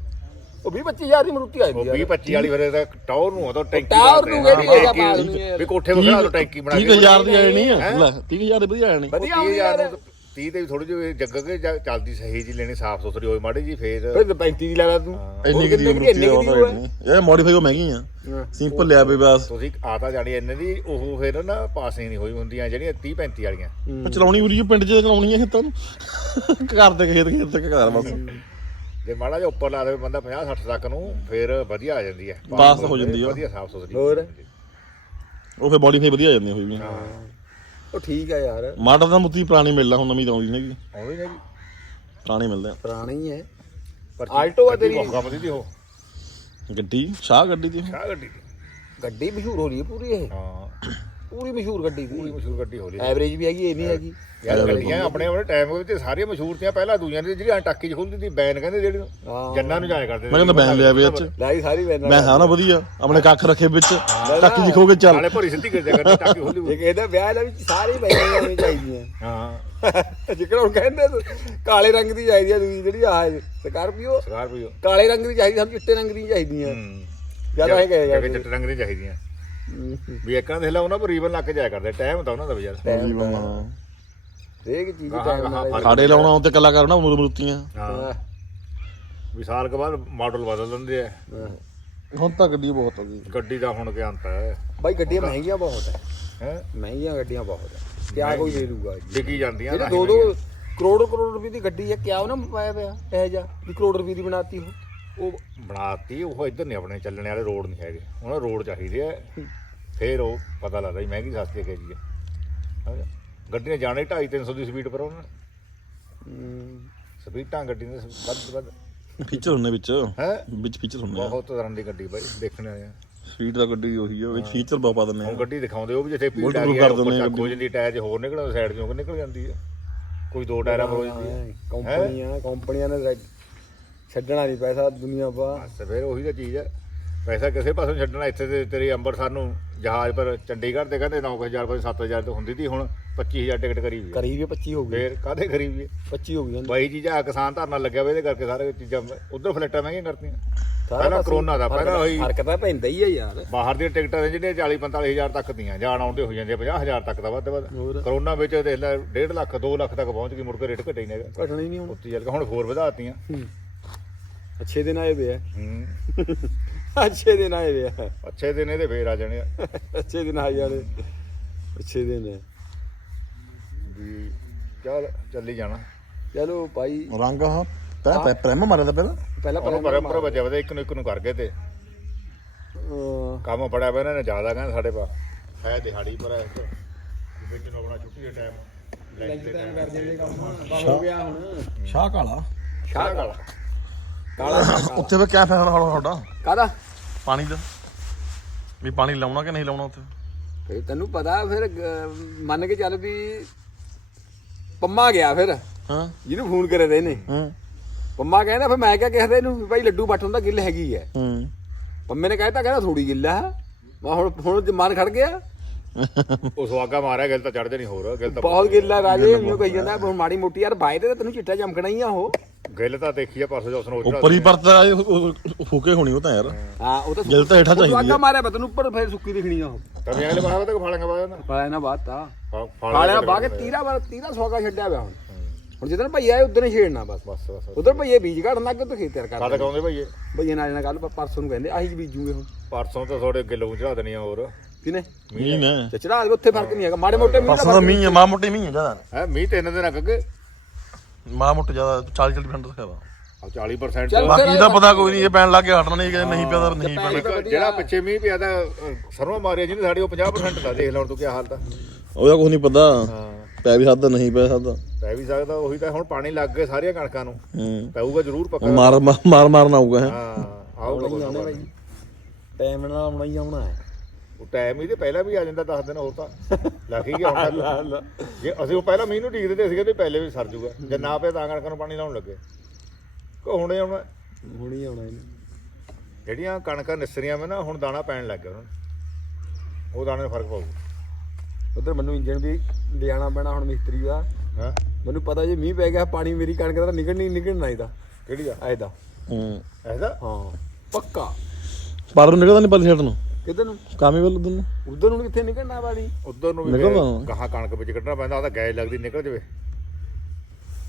ਉਹ 20 25000 ਦੀ ਮਰੂਤੀ ਆ ਉਹ ਜਾਂਦੀ 20 25 ਵਾਲੀ ਫਿਰ ਇਹਦਾ ਟੌਰ ਨੂੰ ਉਹਦਾ ਟੈਂਕੀ ਟਾਵਰ ਨੂੰ ਆ। ਕਿਹੜੀ ਹੈਗਾ ਬਾਹਰ ਨੂੰ ਯਾਰ। ਵੀ ਕੋਠੇ ਵਗੜਾ ਦੋ ਟੈਂਕੀ ਬਣਾ ਕੇ 30000 ਦੀ ਆਏ ਨਹੀਂ ਹੈ? ਲੈ 30000 ਦੀ ਵਧੀਆ ਆਏ ਨਹੀਂ। ਵਧੀਆ ਉਹ ਹੁੰਦੀ 30000 ਯਾਰ। ਨੂੰ 30 ਤੇ ਵੀ ਥੋੜੀ ਜਿਹੀ ਜੱਗ ਕੇ ਜਾਂ ਚੱਲਦੀ ਸਹੀ ਜੀ ਲੈਣੀ ਸਾਫ਼ ਸੁਥਰੀ ਹੋਈ ਮਾੜੀ ਜੀ ਫੇਰ ਫਿਰ 35 ਦੀ ਲੈ ਲਾ ਤੂੰ। ਇੰਨੀ ਕਿ ਦੀ ਮਰੂਤੀ ਆ ਉਹਦਾ rate ਨਹੀਂ ਇਹ ਮੋਡੀਫਾਈ ਉਹ ਮਹਿੰਗੀ ਆ। ਸਿੰਪਲ ਲਿਆ ਬੇ ਬਸ। ਤੁਸੀਂ ਆ ਤਾਂ ਜਾਣੀ ਇੰਨੇ ਦੀ ਉਹ ਫਿਰ ਨਾ ਪਾਸਿੰਗ ਨਹੀਂ ਹੋਈ ਹੁੰਦੀਆਂ ਜਿਹੜੀਆਂ 30 35 ਵਾਲੀਆਂ। ਚਲਾਉਣੀ ਉਰੀ ਪਿੰਡ 'ਚ ਚਲਾਉਣੀ ਹੈ ਖੇਤਾਂ ਨੂੰ। ਘਰ ਦੇ ਖੇਤ ਖੇਤ ਤੱਕ ਘਰ ਬਸ। ਜੇ ਮਾੜਾ ਜਿਹਾ ਉੱਪਰ ਲਾ ਦੇਵੇ ਬੰਦਾ 50 60 ਤੱਕ ਨੂੰ ਫਿਰ ਵਧੀਆ ਆ ਜਾਂਦੀ ਹੈ ਪਾਸ ਹੋ ਜਾਂਦੀ ਆ। ਵਧੀਆ ਸਾਫ਼ ਸੁਥਰੀ। ਹੋਰ? ਉਹ ਫਿਰ ਮੋਡੀਫਾਈ ਵਧੀਆ ਆ ਜਾਂਦੀ ਹੋਈ ਵੀ। ਉਹ ਠੀਕ ਆ ਯਾਰ। ਮਾਡਲ ਦਾ ਮੁੱਤੀ ਪੁਰਾਣੀ ਮਿਲਦਾ ਹੁਣ ਨਵੀਂ ਤਾਂ ਆਉਂਦੀ ਨਹੀਂ ਆਉਂਦੀ ਨਾ ਜੀ ਪੁਰਾਣੇ ਮਿਲਦੇ ਆ। ਪੁਰਾਣਾ ਹੀ ਪਰ ਆਲਟੋ ਆ ਤੇਰੀ। ਕੰਮ ਦੀ ਉਹ। ਗੱਡੀ ਸ਼ਾਹ ਗੱਡੀ ਦੀ। ਸ਼ਾਹ ਗੱਡੀ ਦੀ। ਗੱਡੀ ਮਸ਼ਹੂਰ ਹੋ ਰਹੀ ਹੈ ਪੂਰੀ ਇਹ। ਹਾਂ। ਪੂਰੀ ਮਸ਼ਹੂਰ ਗੱਡੀ ਪੂਰੀ ਦੀ ਮਸ਼ਹੂਰ ਗੱਡੀ ਹੋ ਰਹੀ ਐਵਰੇਜ ਵੀ ਹੈਗੀ ਇਹ ਨਹੀਂ ਹੈਗੀ। ਯਾਰ ਗੱਡੀਆਂ ਆਪਣੇ ਆਪਣੇ ਟਾਈਮ ਵਿੱਚ ਸਾਰੀਆਂ ਮਸ਼ਹੂਰ ਤੀਆਂ ਪਹਿਲਾਂ ਦੂਜੀਆਂ ਦੀ ਜਿਹੜੀ ਟਾਕੀ ਚ ਖੁੱਲਦੀ ਸੀ ਬੈਨ ਕਹਿੰਦੇ ਜਿਹੜੀ ਨੂੰ। ਹਾਂ। ਜੰਨਾਂ ਨੂੰ ਜਾਇਆ ਕਰਦੇ ਮੈਂ ਕਹਿੰਦਾ ਬੈਨ ਲਿਆ ਵਿੱਚ ਲਾਈ ਸਾਰੀ ਵੈਨ ਮੈਂ ਹਾਂ ਨਾ ਵਧੀਆ। ਆਪਣੇ ਕੱਖ ਰੱਖੇ ਵਿੱਚ। ਟੱਕੀ ਦਿਖੋਗੇ ਚੱਲ। ਨਾਲੇ ਭਰੀ ਸਿੱਧੀ ਕਰ ਜਾ ਕਰਦੀ ਟਾਕੀ ਖੁੱਲਦੀ ਇੱਕ ਇਹਦਾ ਵਿਆਹ ਦਾ ਵਿੱਚ ਸਾਰੇ ਬੈਨਾਂ ਹੋਣੀ ਚਾਹੀਦੀਆਂ। ਹਾਂ। ਜਿਕਰ ਹੁਣ ਕਹਿੰਦੇ ਕਾਲੇ ਰੰਗ ਦੀ ਚਾਹੀਦੀ ਆ ਦੂਜੀ ਜਿਹੜੀ ਆ ਸਕਾਰਪੀਓ। ਸਕਾਰਪੀਓ। ਕਾਲੇ ਰੰਗ ਦੀ ਚਾਹੀਦੀ ਸਾਨੂੰ ਚਿੱਟੇ ਰੰਗ ਦੀ ਚਾਹੀਦੀਆਂ। ਹੂੰ। ਜ਼ਿਆਦਾ ਇਹ ਕਹੇਗਾ ਕਿ। ਚਿੱਟੇ ਰੰਗ ਦੀਆਂ ਚਾਹੀਦੀਆਂ। ਵੀ ਇੱਕਾਂ ਦੇ ਲਾ ਉਹਨਾਂ ਪਰ ਰੀਬਨ ਲੱਗ ਜਾਇਆ ਕਰਦੇ ਟਾਈਮ ਤਾਂ ਉਹਨਾਂ ਦਾ ਵੀ ਯਾਰ। ਜੀਵਨ ਹਾਂ। ਦੇਖ ਚੀਜ਼ ਟਾਈਮ ਹਾਂ, ਨਾਲ ਹਾਂ, ਖਾੜੇ ਲਾਉਣਾ ਉੱਤੇ ਕੱਲਾ ਕਰਨਾ ਮਰੂਤੀਆਂ ਹਾਂ। ਵੀ ਸਾਲ ਕੇ ਬਾਅਦ ਮਾਡਲ ਬਦਲ ਦਿੰਦੇ ਆ। ਹੁਣ ਤਾਂ ਗੱਡੀ ਬਹੁਤ ਹੋ ਗਈ। ਗੱਡੀ ਦਾ ਹੁਣ ਕੀ ਅੰਤ ਹੈ? ਬਾਈ ਗੱਡੀਆਂ ਮਹਿੰਗੀਆਂ ਬਹੁਤ ਹੈ। ਹੈ? ਮਹਿੰਗੀਆਂ ਗੱਡੀਆਂ ਬਹੁਤ ਹੈ। ਕਿਆ ਕੋਈ ਦੇ ਦੂਗਾ ਡਿੱਗੀ ਜਾਂਦੀਆਂ ਜਿਹੜੇ ਤਾਂ ਦੋ ਦੋ ਕਰੋੜ ਕਰੋੜ ਰੁਪਏ ਦੀ ਗੱਡੀ ਹੈ ਕਿਆ ਉਹਨਾਂ ਪਾਇਆ ਪਿਆ? ਇਹ ਜਾ ਵੀ ਕਰੋੜ ਰੁਪਏ ਦੀ ਬਣਾਤੀ ਉਹ। ਉਹ ਬਣਾਤੀ ਉਹ ਇੱਧਰ ਨਹੀਂ ਆਪਣੇ ਚੱਲਣੇ ਵਾਲੇ ਰੋਡ ਨਹੀਂ ਹੈਗੇ। ਉਹਨਾਂ ਰੋਡ ਚਾਹੀਦੇ ਆ। ਫੇਰ ਉਹ ਪਤਾ ਲੱਗਦਾ ਵੀ ਮਹਿੰਗੀ ਸਸਤੀ ਹੈ ਜੀ? ਗੱਡੀ ਨੇ ਜਾਣਾ ਹੀ 2.5 300 ਦੀ ਸਪੀਡ ਪਰ ਉਹਨਾਂ ਸਪੀਡਾਂ ਗੱਡੀ ਦੇ ਵੱਧ ਵੱਧ। ਫੀਚਰ ਹੁੰਨੇ ਵਿੱਚ। ਹੈ? ਵਿੱਚ ਫੀਚਰ ਹੁੰਨੇ ਆ। ਬਹੁਤ ਤਰ੍ਹਾਂ ਦੀ ਗੱਡੀ ਬਾਈ ਦੇਖਣ ਵਾਲੇ ਆ। ਸਪੀਡ ਦਾ ਗੱਡੀ ਉਹੀ ਆ ਵਿੱਚ ਫੀਚਰ ਬਹੁਤ ਪਾ ਹੁਣ ਆ। ਗੱਡੀ ਦਿਖਾਉਂਦੇ ਉਹ ਵੀ ਜਿੱਥੇ Bullet ਆ ਗਈ ਦਿੰਦੇ ਚੱਕ ਹੋ ਜਾਂਦੀ ਟਾਇਰ 'ਚ ਹੋਰ ਨਿਕਲਦਾ ਸਾਈਡ 'ਚੋਂ ਨਿਕਲ ਜਾਂਦੀ ਆ। ਕੋਈ ਦੋ ਟਾਇਰਾਂ ਪਰ ਹੋ ਜਾਂਦੀ ਆ ਕੰਪਨੀਆਂ ਕੰਪਨੀਆਂ ਨੇ ਛੱਡਣਾ ਨਹੀਂ ਪੈਸਾ ਦੁਨੀਆ ਪਾ। ਬਸ ਫਿਰ ਉਹੀ ਤਾਂ ਚੀਜ਼ ਹੈ ਪੈਸਾ ਕਿਸੇ ਪਾਸੋਂ ਛੱਡਣਾ ਇੱਥੇ ਤੇ ਤੇਰੀ ਅੰਮ੍ਰਿਤਸਰ ਨੂੰ ਜਹਾਜ਼ ਪਰ ਚੰਡੀਗੜ੍ਹ ਤੇ ਕਹਿੰਦੇ 9000 ਰੁਪਏ 7000 ਤੇ ਹੁੰਦੀ ਸੀ ਹੁਣ 25000 ਟਿਕਟ ਕਰੀ ਵੀ ਹੈ। ਕਰੀ ਵੀ 25 ਹੋ ਗਈ। ਫੇਰ ਕਾਹਦੇ ਕਰੀ ਵੀ ਹੈ? 25 ਹੋ ਗਈ ਬਾਈ ਚੀਜ਼ਾਂ ਕਿਸਾਨ ਧਰਨਾ ਲੱਗਿਆ ਵਾ ਇਹਦੇ ਕਰਕੇ ਸਾਰੇ ਚੀਜ਼ਾਂ ਉਧਰ ਫਲੈਟਾਂ ਮਹਿੰਗੀਆਂ ਕਰਤੀਆਂ। ਪਹਿਲਾਂ ਪਾਸੇ ਕਰੋਨਾ ਦਾ ਫ਼ਰਕ ਪਹਿਲਾਂ ਤਾਂ- ਹੋਈ ਫ਼ਰਕ ਤਾਂ ਪੈਂਦਾ ਹੀ ਹੈ ਯਾਰ। ਬਾਹਰ ਦੀਆਂ ਟਿਕਟਾਂ ਨੇ ਜਿਹੜੀਆਂ 40 45000 ਤੱਕ ਦੀਆਂ ਜਾਣ ਆਉਂਦੇ ਹੋ ਜਾਂਦੇ 50000 ਤੱਕ ਦਾ ਵੱਧ ਤੋਂ ਵੱਧ। ਕਰੋਨਾ ਵਿੱਚ ਦੇਖ ਲੈ 1.5 ਲੱਖ 2 ਲੱਖ ਤੱਕ ਪਹੁੰਚ ਗਈ ਮੁੜ ਕੇ ਰੇਟ ਘਟੇ ਹੀ ਨਹੀਂ ਹੈਗਾ। ਘਟਣਾ ਹੀ ਨਹੀਂ ਹੁਣ। ਉੱਤੀ ਚੱਲ ਕੇ ਹੁਣ ਹੋਰ ਵਧਾਤੀਆਂ ਅੱਛੇ ਦਿਨ ਆਏ ਵੇ ਆ। ਹੂੰ। ਅੱਛੇ ਦਿਨ ਆਏ ਵੇ ਆ। ਅੱਛੇ ਦਿਨ ਇਹਦੇ ਫੇਰ ਆ ਜਾਣੇ ਆ। ਅੱਛੇ ਦਿਨ ਆਏ ਜਾਣੇ ਅੱਛੇ ਦਿਨ ਹੈ ਵੀ ਚੱਲ ਚੱਲੀ ਜਾਣਾ। ਚਲੋ ਭਾਈ। ਰੰਗ ਆ ਪੈ ਪੈ ਪ੍ਰੇਮ ਮਾਰਿਆ ਤਾਂ ਪਹਿਲਾਂ। ਪਹਿਲਾਂ ਉਹਨੂੰ ਪਹਿਲਾਂ ਪਰ ਪਰ ਵਜੇ ਵਜੇ ਇੱਕ ਨੂੰ ਇੱਕ ਨੂੰ ਕਰ ਗਏ ਤੇ। ਅਹ, ਕੰਮ ਬੜਾ ਪਿਆ ਇਹਨਾਂ ਨੇ ਜ਼ਿਆਦਾ ਕਹਿੰਦੇ ਸਾਡੇ ਪਾ। ਹੈ ਦਿਹਾੜੀ ਪਰ ਹੈ ਇੱਕ ਵਿੱਚ ਨੂੰ ਆਪਣਾ ਛੁੱਟੀ ਦੇ ਟਾਈਮ ਲੈਂਚ ਟਾਈਮ ਕਰ ਦਿੰਦੇ ਕੰਮ। ਹੋ ਗਿਆ ਹੁਣ। ਸ਼ਾਹ ਕਾਲਾ। ਸ਼ਾਹ ਕਾਲਾ। ਕਾਲਾ ਉੱਥੇ ਵੇ ਕਿਆ ਫੈਸਲਾ ਹੋਣਾ ਤੁਹਾਡਾ? ਕਾਦਾ ਪਾਣੀ ਦਾ। ਵੀ ਪਾਣੀ ਲਾਉਣਾ ਕਿ ਨਹੀਂ ਲਾਉਣਾ ਉੱਥੇ? ਫੇ ਤੈਨੂੰ ਪਤਾ ਫਿਰ ਮੰਨ ਕੇ ਚੱਲ ਵੀ ਪੰਮਾ ਗਿਆ ਫਿਰ। ਹਾਂ। ਜਿਹਨੂੰ ਫੋਨ ਕਰੇ ਦੇ ਨੇ ਹੂੰ। ਪੰਮਾ ਕਹਿੰਦਾ ਫਿਰ ਮੈਂ ਕਿਹਾ ਕਿਸੇ ਦੇ ਨੂੰ ਵੀ ਭਾਈ ਲੱਡੂ ਬੱਟਣ ਦਾ ਗਿੱਲ ਹੈਗੀ ਹੈ ਹੂੰ। ਪੰਮੇ ਨੇ ਕਹਿਤਾ ਕਹਿੰਦਾ ਥੋੜੀ ਗਿੱਲ ਹੈ ਮੈਂ ਹੁਣ ਹੁਣ ਜੇ ਮਨ ਖੜ ਗਿਆ। ਉਹ ਸਵਾਗਾ ਮਾਰਿਆ ਗਿਲ ਤਾਂ ਚੜਦੇ ਨਹੀਂ ਹੋਰ ਗਿਲ ਤਾਂ ਬਹੁਤ ਗਿੱਲ ਹੈ ਰਾਜੇ ਮੈਨੂੰ ਕਹੀ ਜਾਂਦਾ ਹੁਣ ਮਾੜੀ ਮੋਟੀ ਯਾਰ ਤੇ ਤਾਂ ਤੈਨੂੰ ਚਿੱਟਾ ਚਮਕਣਾ ਹੀ ਆ ਉਹ। ਗਿਲ ਤਾਂ ਦੇਖੀ ਆ ਪਰਸੋਂ ਜੋਸ ਨੂੰ ਉੱਪਰ ਹੀ ਪਰਤਾ ਫੂਕੇ ਹੋਣੀ ਉਹ ਤਾਂ ਯਾਰ। ਹਾਂ ਉਹ ਤਾਂ ਗਿੱਲ ਤਾਂ ਹੇਠਾਂ ਚਾਹੀਦੀ ਵਾਗਾ ਮਾਰਿਆ ਪਤਾ ਨੂੰ ਉੱਪਰ ਫਿਰ ਸੁੱਕੀ ਦਿਖਣੀ ਆ ਉਹ। ਤਵੇਂ ਅਗਲੇ ਬਾਹਰ ਤੱਕ ਫਾਲਾਂਗਾ ਬਾਹਰ ਨਾ। ਪਾਇਆ ਨਾ ਬਾਤ ਫਾਲ ਫਾਲਿਆ ਬਾਗ ਤੀਰਾ ਵਾਰ ਤੀਰਾ ਸੌਗਾ ਛੱਡਿਆ ਪਿਆ ਹੁਣ। ਹੁਣ ਜਦੋਂ ਭਈਆ ਆਏ ਉਦੋਂ ਹੀ ਛੇੜਨਾ ਬਸ। ਬਸ ਬਸ ਉਧਰ ਭਈਏ ਬੀਜ ਘੜਨ ਲੱਗ ਗਏ ਤੇ ਖੇਤ ਤਿਆਰ ਕਰ ਕਦ ਕਾਉਂਦੇ ਭਈਏ? ਭਈਏ ਨਾਲ ਨਾਲ ਕੱਲ ਪਰਸੋਂ ਨੂੰ ਕਹਿੰਦੇ ਆਹੀ ਬੀਜੂਗੇ ਹੁਣ। ਪਰਸੋਂ ਤਾਂ ਥੋੜੇ ਗਿੱਲੂ ਚੜਾ ਦੇਣੀਆਂ ਹੋਰ। ਕਿਨੇ ਮੀਂਹ ਨੇ। ਚੜਾ ਉੱਥੇ ਫ਼ਰਕ ਨਹੀਂ ਹੈਗਾ। ਮਾੜੇ ਮੋਟੇ ਮੀਂਹ ਦਾ ਪਰਸੋਂ ਦਾ ਮੀਂਹ ਹੈ ਮਾਂ ਮੋਟੇ ਮੀਂਹ ਹੈ ਜ਼ਿਆਦਾ। ਹੈ ਮੀਂਹ ਤਿੰਨ ਦਿਨ ਅੱਗੇ ਮਾਂ ਮੋਟੇ ਜ਼ਿਆਦਾ 40 40% ਦਿਖਾਵਾ ਆ 40% ਚੱਲ। ਬਾਕੀ ਦਾ ਪਤਾ ਕੋਈ ਨਹੀਂ ਇਹ ਪੈਣ ਲੱਗ ਗਿਆ ਹਟਣਾ ਨਹੀਂ ਕਿ ਨਹੀਂ ਪਿਆ ਤਾਂ ਨਹੀਂ ਪੈਣਾ। ਇੱਕ ਜਿਹੜਾ ਪਿੱਛੇ ਮੀਂਹ ਪਿਆ ਤਾਂ ਸਰੋਂ ਮਾਰਿਆ ਜਿਹਨੇ ਸਾਡੀ ਉਹ 50% ਦਾ ਦੇਖ ਲੈ ਹੁਣ ਤੂੰ ਕੀ ਹਾਲ ਤਾਂ। ਉਹਦਾ ਕੁਝ ਨਹੀਂ ਪਤਾ। ਹਾਂ। ਪੈ ਵੀ ਸਕਦਾ ਨਹੀਂ ਪੈ ਸਕਦਾ। ਪੈ ਵੀ ਸਕਦਾ ਉਹੀ ਤਾਂ ਹੁਣ ਪਾਣੀ ਲੱਗ ਗਿਆ ਸਾਰੀਆਂ ਕਣਕਾਂ ਨੂੰ। ਹੂੰ। ਪਊਗਾ ਜ਼ਰੂਰ ਪੱਕਾ। ਮਾਰ ਮਾਰ ਮਾਰਨਾ ਆਊਗਾ ਹੈ। ਨਾ ਟਾਈਮ ਨਾਲ ਆਉਣਾ ਹੀ ਆਉਣਾ ਹੈ। ਉਹ ਟਾਈਮ ਹੀ ਤੇ ਪਹਿਲਾਂ ਵੀ ਆ ਜਾਂਦਾ 10 ਦਿਨ ਹੋਰ ਤਾਂ। ਲੱਗ ਹੀ ਗਿਆ ਹੁਣ ਜੇ ਅਸੀਂ ਉਹ ਪਹਿਲਾਂ ਮੀਂਹ ਨੂੰ ਢੀਕਦੇ ਤੇ ਅਸੀਂ ਕਹਿੰਦੇ ਪਹਿਲੇ ਵੀ ਸਰ ਜੂਗਾ। ਜੇ ਨਾ ਪਿਆ ਤਾਂ ਕਣਕਾਂ ਨੂੰ ਪਾਣੀ ਲਾਉਣ ਲੱਗੇ। ਕੋ ਹੁਣੇ ਹੁਣ ਹੁਣ ਹੀ ਆਉਣਾ ਇਹਨੇ। ਜਿਹੜੀਆਂ ਕਣਕਾਂ ਨਿਸਰੀਆਂ ਮੈਂ ਨਾ ਹੁਣ ਦਾਣਾ ਪੈਣ ਲੱਗ ਗਿਆ ਉਹਨਾਂ ਨੂੰ। ਉਹ ਦਾਣੇ ਦਾ ਫ਼ਰਕ ਪਾਊ ਉਧਰ ਮੈਨੂੰ ਇੰਜਣ ਵੀ ਲਿਆਣਾ ਪੈਣਾ ਹੁਣ ਮਿਸਤਰੀ ਦਾ। ਹਾਂ? ਮੈਨੂੰ ਪਤਾ ਜੇ ਮੀਂਹ ਪੈ ਗਿਆ ਪਾਣੀ ਮੇਰੀ ਕਣਕ ਦਾ ਨਿਕਲ ਨਹੀਂ ਨਿਕਲਣਾ ਇਹਦਾ। ਕਿਹੜੀ ਆ ਐਦਾ ਹੂੰ। ਐਸਾ ਹਾਂ ਪੱਕਾ। ਪਰ ਨੂੰ ਨਿਕਲਦਾ ਨਹੀਂ ਪਰਲੀ ਛੱਡ ਨੂੰ? ਕਿੱਧਰ ਨੂੰ? ਕਾਮੀ ਵੱਲ ਉਧਰ ਨੂੰ। ਉਧਰ ਨੂੰ ਕਿੱਥੇ ਨਿਕਲਣਾ ਪਾਣੀ ਉਧਰ ਨੂੰ ਵੀ ਹੋਣਾ। ਗਾਹਾਂ ਕਣਕ ਵਿੱਚ ਕੱਢਣਾ ਪੈਂਦਾ ਉਹ ਤਾਂ ਗੈਸ ਲੱਗਦੀ ਨਿਕਲ ਜਵੇ।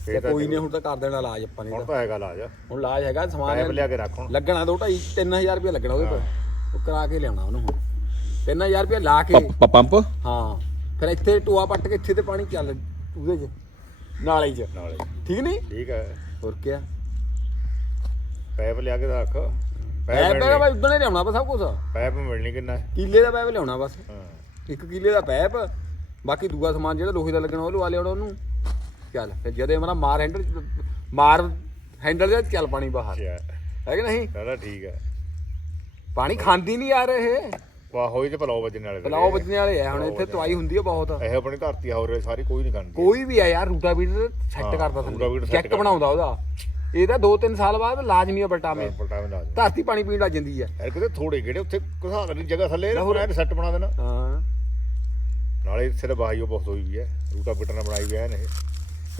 ਤੇ ਕੋਈ ਨਹੀਂ ਹੁਣ ਤਾਂ ਕਰ ਦੇਣਾ ਇਲਾਜ ਆਪਾਂ ਨੇ ਹੁਣ। ਤਾਂ ਹੈਗਾ ਲਾਜ ਹੁਣ ਇਲਾਜ ਹੈਗਾ ਸਮਾਨ ਲਿਆ ਕੇ ਰੱਖ ਹੁਣ। ਲੱਗਣਾ ਦੋ ਢਾਈ 3000 ਰੁਪਏ ਲੱਗਣਾ ਉਹਦੇ ਪਰ। ਉਹ ਕਰਾ ਕੇ ਲਿਆਉਣਾ ਉਹਨੂੰ ਹੁਣ। 3000 ਰੁਪਏ ਲਾ ਕੇ। ਪ- ਪੰਪ? ਹਾਂ। ਫਿਰ ਇੱਥੇ ਟੋਆ ਪੱਟ ਕੇ ਇੱਥੇ ਤੇ ਪਾਣੀ ਚੱਲ ਉਹਦੇ 'ਚ। ਨਾਲੇ 'ਚ। ਨਾਲੇ ਠੀਕ ਨਹੀਂ? ਠੀਕ ਹੈ। ਹੋਰ ਕੀ ਪੈਪ ਲਿਆ ਕੇ ਰੱਖ। ਪੈਪ ਪੈਪ ਮਿਲਣੀ- ਭਾਈ ਉਦੋਂ ਹੀ ਲਿਆਉਣਾ ਬਸ ਸਭ ਕੁਝ ਪੈਪ ਮਿਲਣੀ ਕਿੰਨਾ? ਹੈ? ਕਿੱਲੇ ਦਾ ਪੈਪ ਲਿਆਉਣਾ ਬਸ। ਹਾਂ। ਇੱਕ ਕਿੱਲੇ ਦਾ ਪੈਪ ਬਾਕੀ ਦੂਆ ਸਮਾਨ ਜਿਹੜਾ ਲੋਹੇ ਦਾ ਲੱਗਣਾ ਉਹ ਲਵਾ ਲਿਆਉਣਾ ਉਹਨੂੰ। ਚੱਲ ਫਿਰ ਜਦੇ ਮੇਰਾ ਮਾਰ ਹੈਂਡਲ ਮਾਰ ਹੈਂਡਲ ਦੇ ਚੱਲ ਪਾਣੀ ਬਾਹਰ। ਅੱਛਾ। ਹੈ ਕਿ ਨਹੀਂ? ਚਲੋ ਠੀਕ ਹੈ ਪਾਣੀ ਖਾਂਦੀ ਨਹੀਂ ਆ ਰਹੇ ਵਾਹ ਹੋਈ ਤੇ ਪਲਾਓ ਵੱਜਣ ਵਾਲੇ ਪਲਾਓ ਵੱਜਣੇ ਵਾਲੇ ਆ ਹੁਣ ਇੱਥੇ ਤਵਾਈ ਹੁੰਦੀ ਆ ਬਹੁਤ। ਇਹ ਆਪਣੀ ਧਰਤੀ ਹੋ ਰਹੀ ਸਾਰੀ ਕੋਈ ਨਹੀਂ ਕਰਨੀ ਕੋਈ ਵੀ ਆ ਯਾਰ ਰੂਟਾ ਵੀਟਰ ਸੈੱਟ ਹਾਂ, ਕਰਦਾ ਰੂਟਾਵੀਟਰ set ਚੈੱਕ ਕਰਦਾ। ਬਣਾਉਂਦਾ ਉਹਦਾ। ਇਹਦਾ 2-3 ਸਾਲ ਬਾਅਦ ਲਾਜ਼ਮੀ ਆ ਬਲਟਾਵੇਂ ਦੇ ਧਰਤੀ ਪਾਣੀ ਪੀਣ ਲੱਗ ਜਾਂਦੀ ਆ। ਯਾਰ ਕਿਤੇ ਥੋੜੇ ਕਿਹੜੇ ਉੱਥੇ ਘਸਾ ਦੇਣੀ ਜਗ੍ਹਾ ਥੱਲੇ ਐਨ ਸੈੱਟ ਬਣਾ ਦੇਣਾ। ਹਾਂ। ਨਾਲੇ ਇੱਥੇ ਤਾਂ ਬਾਈ ਉਹ ਬਹੁਤ ਹੋਈ ਵੀ ਹੈ ਰੂਟਾ ਨਾਲ ਬਣਾਈ ਵੀ ਹੈ ਨੇ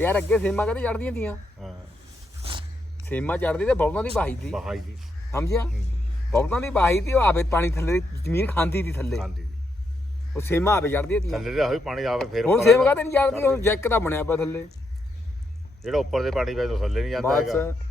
ਯਾਰ ਅੱਗੇ ਸੇਮਾ ਕਦੇ ਚੜਦੀਆਂ ਤੀਆਂ? ਹਾਂ। ਸੇਮਾ ਚੜਦੀ ਤੇ ਬੌਲਾਂ ਦੀ ਬਾਹੀ ਦੀ ਬਾਹਾਈ ਦੀ ਸਮਝਿਆ? ਬੌਲਾਂ ਦੀ ਬਾਹੀ ਤੇ ਉਹ ਆਵੇ ਪਾਣੀ ਥੱਲੇ ਜ਼ਮੀਨ ਖਾਂਦੀ ਦੀ ਥੱਲੇ। ਖਾਂਦੀ ਦੀ ਉਹ ਸੇਮਾ ਆਵੇ ਚੜਦੀ ਥੱਲੇ ਦਾ ਹੋਈ ਪਾਣੀ ਆਵੇ ਫਿਰ ਹੁਣ ਸੇਮ ਕਾਤੇ ਨਹੀਂ ਚੜਦੀ ਹੁਣ ਜੈਕ ਦਾ ਬਣਿਆ ਪਿਆ ਥੱਲੇ। ਜਿਹੜਾ ਉੱਪਰ ਦੇ ਪਾਣੀ ਵੇ ਥੱਲੇ ਨਹੀਂ ਜਾਂਦਾ ਹੈਗਾ। ਬਸ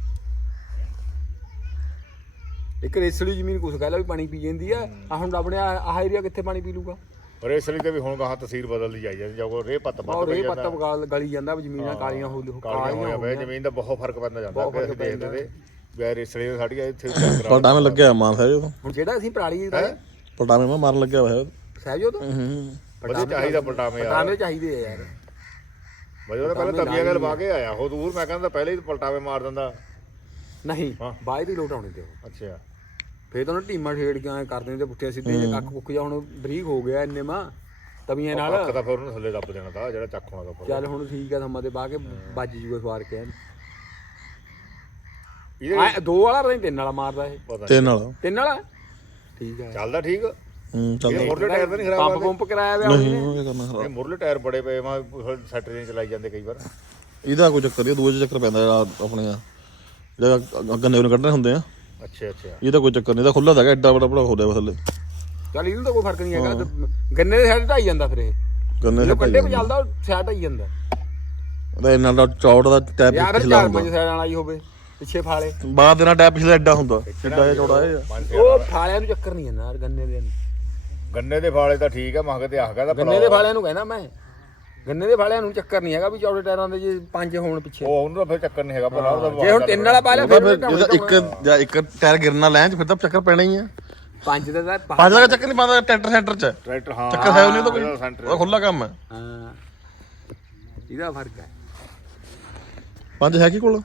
ਇੱਕ ਰੇਸਲੀ ਜ਼ਮੀਨ ਕੁਛ ਕਹਿ ਲਾ ਵੀ ਪਾਣੀ ਪੀ ਜਾਂਦੀ ਆ। ਆ ਹੁਣ ਆਪਣੇ ਆਹ ਏਰੀਆ ਕਿੱਥੇ ਪਾਣੀ ਪੀ ਲੂਗਾ? ਲਈ ਤੇ ਵੀ ਹੁਣ ਗਾਹਾਂ ਤਸਵੀਰ ਬਦਲਦੀ ਜਾਈ ਜਾਂਦੀ ਜਦੋਂ ਰੇ ਪੱਤ ਵੱਧ ਔਰ ਪਈ ਇਹ ਜਾਂਦਾ। ਪੱਤਾ ਗਲ ਗਲੀ ਜਾਂਦਾ ਵੀ ਜ਼ਮੀਨਾਂ ਕਾਲੀਆਂ ਹੋ ਕਾਲੀਆਂ ਹੋਈਆਂ ਹੋ ਪਏ ਜ਼ਮੀਨ ਦਾ ਬਹੁਤ ਫ਼ਰਕ ਪੈਂਦਾ ਜਾਂਦਾ ਬਹੁਤ ਅੱਗੇ ਅਸੀਂ ਫ਼ਰਕ ਪੈਂਦਾ। ਦੇਖਦੇ ਤੇ। ਵੀ ਰੇਸਲੇ ਸਾਡੀਆਂ ਇੱਥੇ ਚੱਕਰਾਂ ਪਲਟਾਵੇਂ ਲੱਗਿਆ ਮਾਂ ਸਾਹਿਬ ਜਦੋਂ? ਹੁਣ ਜਿਹੜਾ ਅਸੀਂ ਪਰਾਲੀ ਦਾ ਪਲਟਾਵੇਂ ਮੈਂ ਮਾਰਨ ਲੱਗਿਆ ਹੋਇਆ। ਸਹਿਜੋ ਤਾਂ? ਹੂੰ ਵਧੀਆ ਚਾਹੀਦਾ ਪਲਟਾਵੇਂ ਯਾਰ। ਪਟਾਵੇਂ ਚਾਹੀਦੇ ਆ ਯਾਰ। ਵਧੀਆ ਤਾਂ ਪਹਿਲਾਂ ਤਬੀਆਂ ਗੱਲ ਪਾ ਕੇ ਆਇਆ ਉਹ ਦੂਰ ਮੈਂ ਕਹਿੰਦਾ ਪਹਿਲੇ ਹੀ ਪਲਟਾਵੇਂ ਮਾਰ ਦਿੰਦਾ। ਨਹੀਂ ਹਾਂ। ਬਾਅਦ ਦੀ ਲੋਟ ਆਉਣੀ ਤੇ ਉਹ। ਅੱਛਾ। ਫੇਰ ਤਾਂ ਉਹਨੇ ਟੀਮਾਂ ਛੇੜ ਕੇ ਐ ਕਰਦੇ ਨੇ ਤੇ ਪੁੱਠੇ ਸਿੱਧੇ ਜੇ ਕੱਖ ਕੁੱਕ ਜਾ ਹੁਣ ਬਰੀਕ ਹੋ ਗਿਆ ਇੰਨੇ ਮਾ ਤਵੀਆਂ ਨਾਲ। ਤਾਂ ਫਿਰ ਉਹਨੂੰ ਥੱਲੇ ਦੱਬ ਦੇਣਾ ਤਾਂ ਜਿਹੜਾ ਚੱਕ ਹੋਣਾ ਦਾ ਉੱਪਰ। ਚੱਲ ਹੁਣ ਠੀਕ ਆ ਥੰਮਾ ਤੇ ਪਾ ਕੇ ਵੱਜ ਜੂਗਾ ਸਵਾਰ ਕੇ ਐਨ। ਇਹਦੇ ਐ ਦੋ ਵਾਲਾ ਪਤਾ ਨਹੀਂ ਤਿੰਨ ਵਾਲਾ ਮਾਰਦਾ ਇਹ। ਪਤਾ ਤੇ ਨਾਲ ਤਿੰਨ ਵਾਲਾ। ਠੀਕ ਆ। ਚੱਲਦਾ ਠੀਕ? ਹੂੰ ਚੱਲ। ਇਹ ਮੁਰਲੇ ਟਾਇਰ ਤਾਂ ਨਹੀਂ ਖਰਾਬ ਪੰਪ ਪੰਪ ਕਰਾਇਆ ਵੇ ਨਹੀਂ ਉਹ ਇਹ ਕਰਨਾ ਇਹ ਖਰਾਬ। ਮੁਰਲੇ ਟਾਇਰ ਬੜੇ ਪਏ ਮੈਂ ਸੈਟ ਨਹੀਂ ਚਲਾਈ ਜਾਂਦੇ ਕਈ ਵਾਰ। ਇਹਦਾ ਕੋਈ ਚੱਕਰ ਨਹੀਂ ਦੂਜੇ ਚੱਕਰ ਪੈਂਦਾ ਜਿਹੜਾ ਆਪਣੇ ਜਿਹੜਾ ਗੰਨੇ ਨੂੰ ਕੱਢਣੇ ਹੁੰਦੇ ਆ। ਅੱਛਾ ਅੱਛਾ। ਇਹਦਾ ਕੋਈ ਚੱਕਰ ਨਹੀਂ ਇਹਦਾ ਖੁੱਲਾ ਤਾਂ ਹੈਗਾ ਐਡਾ ਬੜਾ ਬੜਾ ਹੋ ਰਿਹਾ ਥੱਲੇ। ਚੱਲ ਇਹਨੂੰ ਤਾਂ ਕੋਈ ਫ਼ਰਕ ਨਹੀਂ ਹੈਗਾ ਤੇ ਗੰਨੇ ਦੇ ਸਾਈਡ ਢਾਈ ਜਾਂਦਾ ਫਿਰ ਇਹ। ਗੰਨੇ ਦੇ ਕੰਡੇ ਪੇ ਚੱਲਦਾ ਸਾਈਡ ਢਾਈ ਜਾਂਦਾ। ਉਹਦਾ ਇੰਨਾ ਦਾ ਚੌੜ ਦਾ ਟੈਪ ਪਿਛਲਾ ਚਾਰ ਹੁੰਦਾ। ਪੰਜ ਸਾਈਡ ਵਾਲਾ ਹੀ ਹੋਵੇ ਪਿੱਛੇ ਫਾਲੇ। ਬਾਅਦ ਦੇ ਨਾਲ ਟੈਪ ਪਿਛਲਾ ਐਡਾ ਹੁੰਦਾ। ਐਡਾ ਜਿਹਾ ਚੌੜਾ ਇਹ ਉਹ ਫਾਲਿਆਂ ਨੂੰ ਚੱਕਰ ਨਹੀਂ ਜਾਂਦਾ ਯਾਰ ਗੰਨੇ ਦੇ। ਗੰਨੇ ਦੇ ਫਾਲੇ ਤਾਂ ਠੀਕ ਆ ਮੰਗ ਤੇ ਆਖਗਾ ਤਾਂ ਗੰਨੇ ਦੇ ਫਾਲਿਆਂ ਨੂੰ ਕਹਿੰਦਾ ਮੈਂ। ਗੰਨੇ ਦੇ ਫਾਲਿਆਂ ਨੂੰ ਚੱਕਰ ਨਹੀਂ ਹੈਗਾ ਵੀ ਚੌੜੇ ਟਾਇਰਾਂ ਦੇ ਜੇ ਪੰਜ ਹੋਣ ਪਿੱਛੇ। ਉਹ ਉਹਨੂੰ ਤਾਂ ਫਿਰ ਚੱਕਰ ਨਹੀਂ ਹੈਗਾ ਭਲਾ ਉਹਦਾ ਜੇ ਹੁਣ ਤਿੰਨ ਵਾਲਾ ਪਾ ਲਿਆ ਫਿਰ ਇੱਕ ਜਾਂ ਇੱਕ ਟਾਇਰ ਗਿਰਨਾ ਲੈਣ ਚ ਫਿਰ ਤਾਂ ਚੱਕਰ ਪੈਣਾ ਹੀ ਆ। ਪੰਜ ਦਾ ਤਾਂ ਪੰਜ ਦਾ ਚੱਕਰ ਨਹੀਂ ਪਾਉਂਦਾ ਟਰੈਕਟਰ ਸੈਂਟਰ ਚ। ਟਰੈਕਟਰ ਹਾਂ ਚੱਕਰ ਹੈ ਉਹ ਨਹੀਂ ਤਾਂ ਕੋਈ ਉਹਦਾ ਖੁੱਲਾ ਕੰਮ ਹੈ। ਹਾਂ ਇਹਦਾ ਫ਼ਰਕ ਹੈ। ਪੰਜ ਹੈ ਕੀ ਕੋਲ?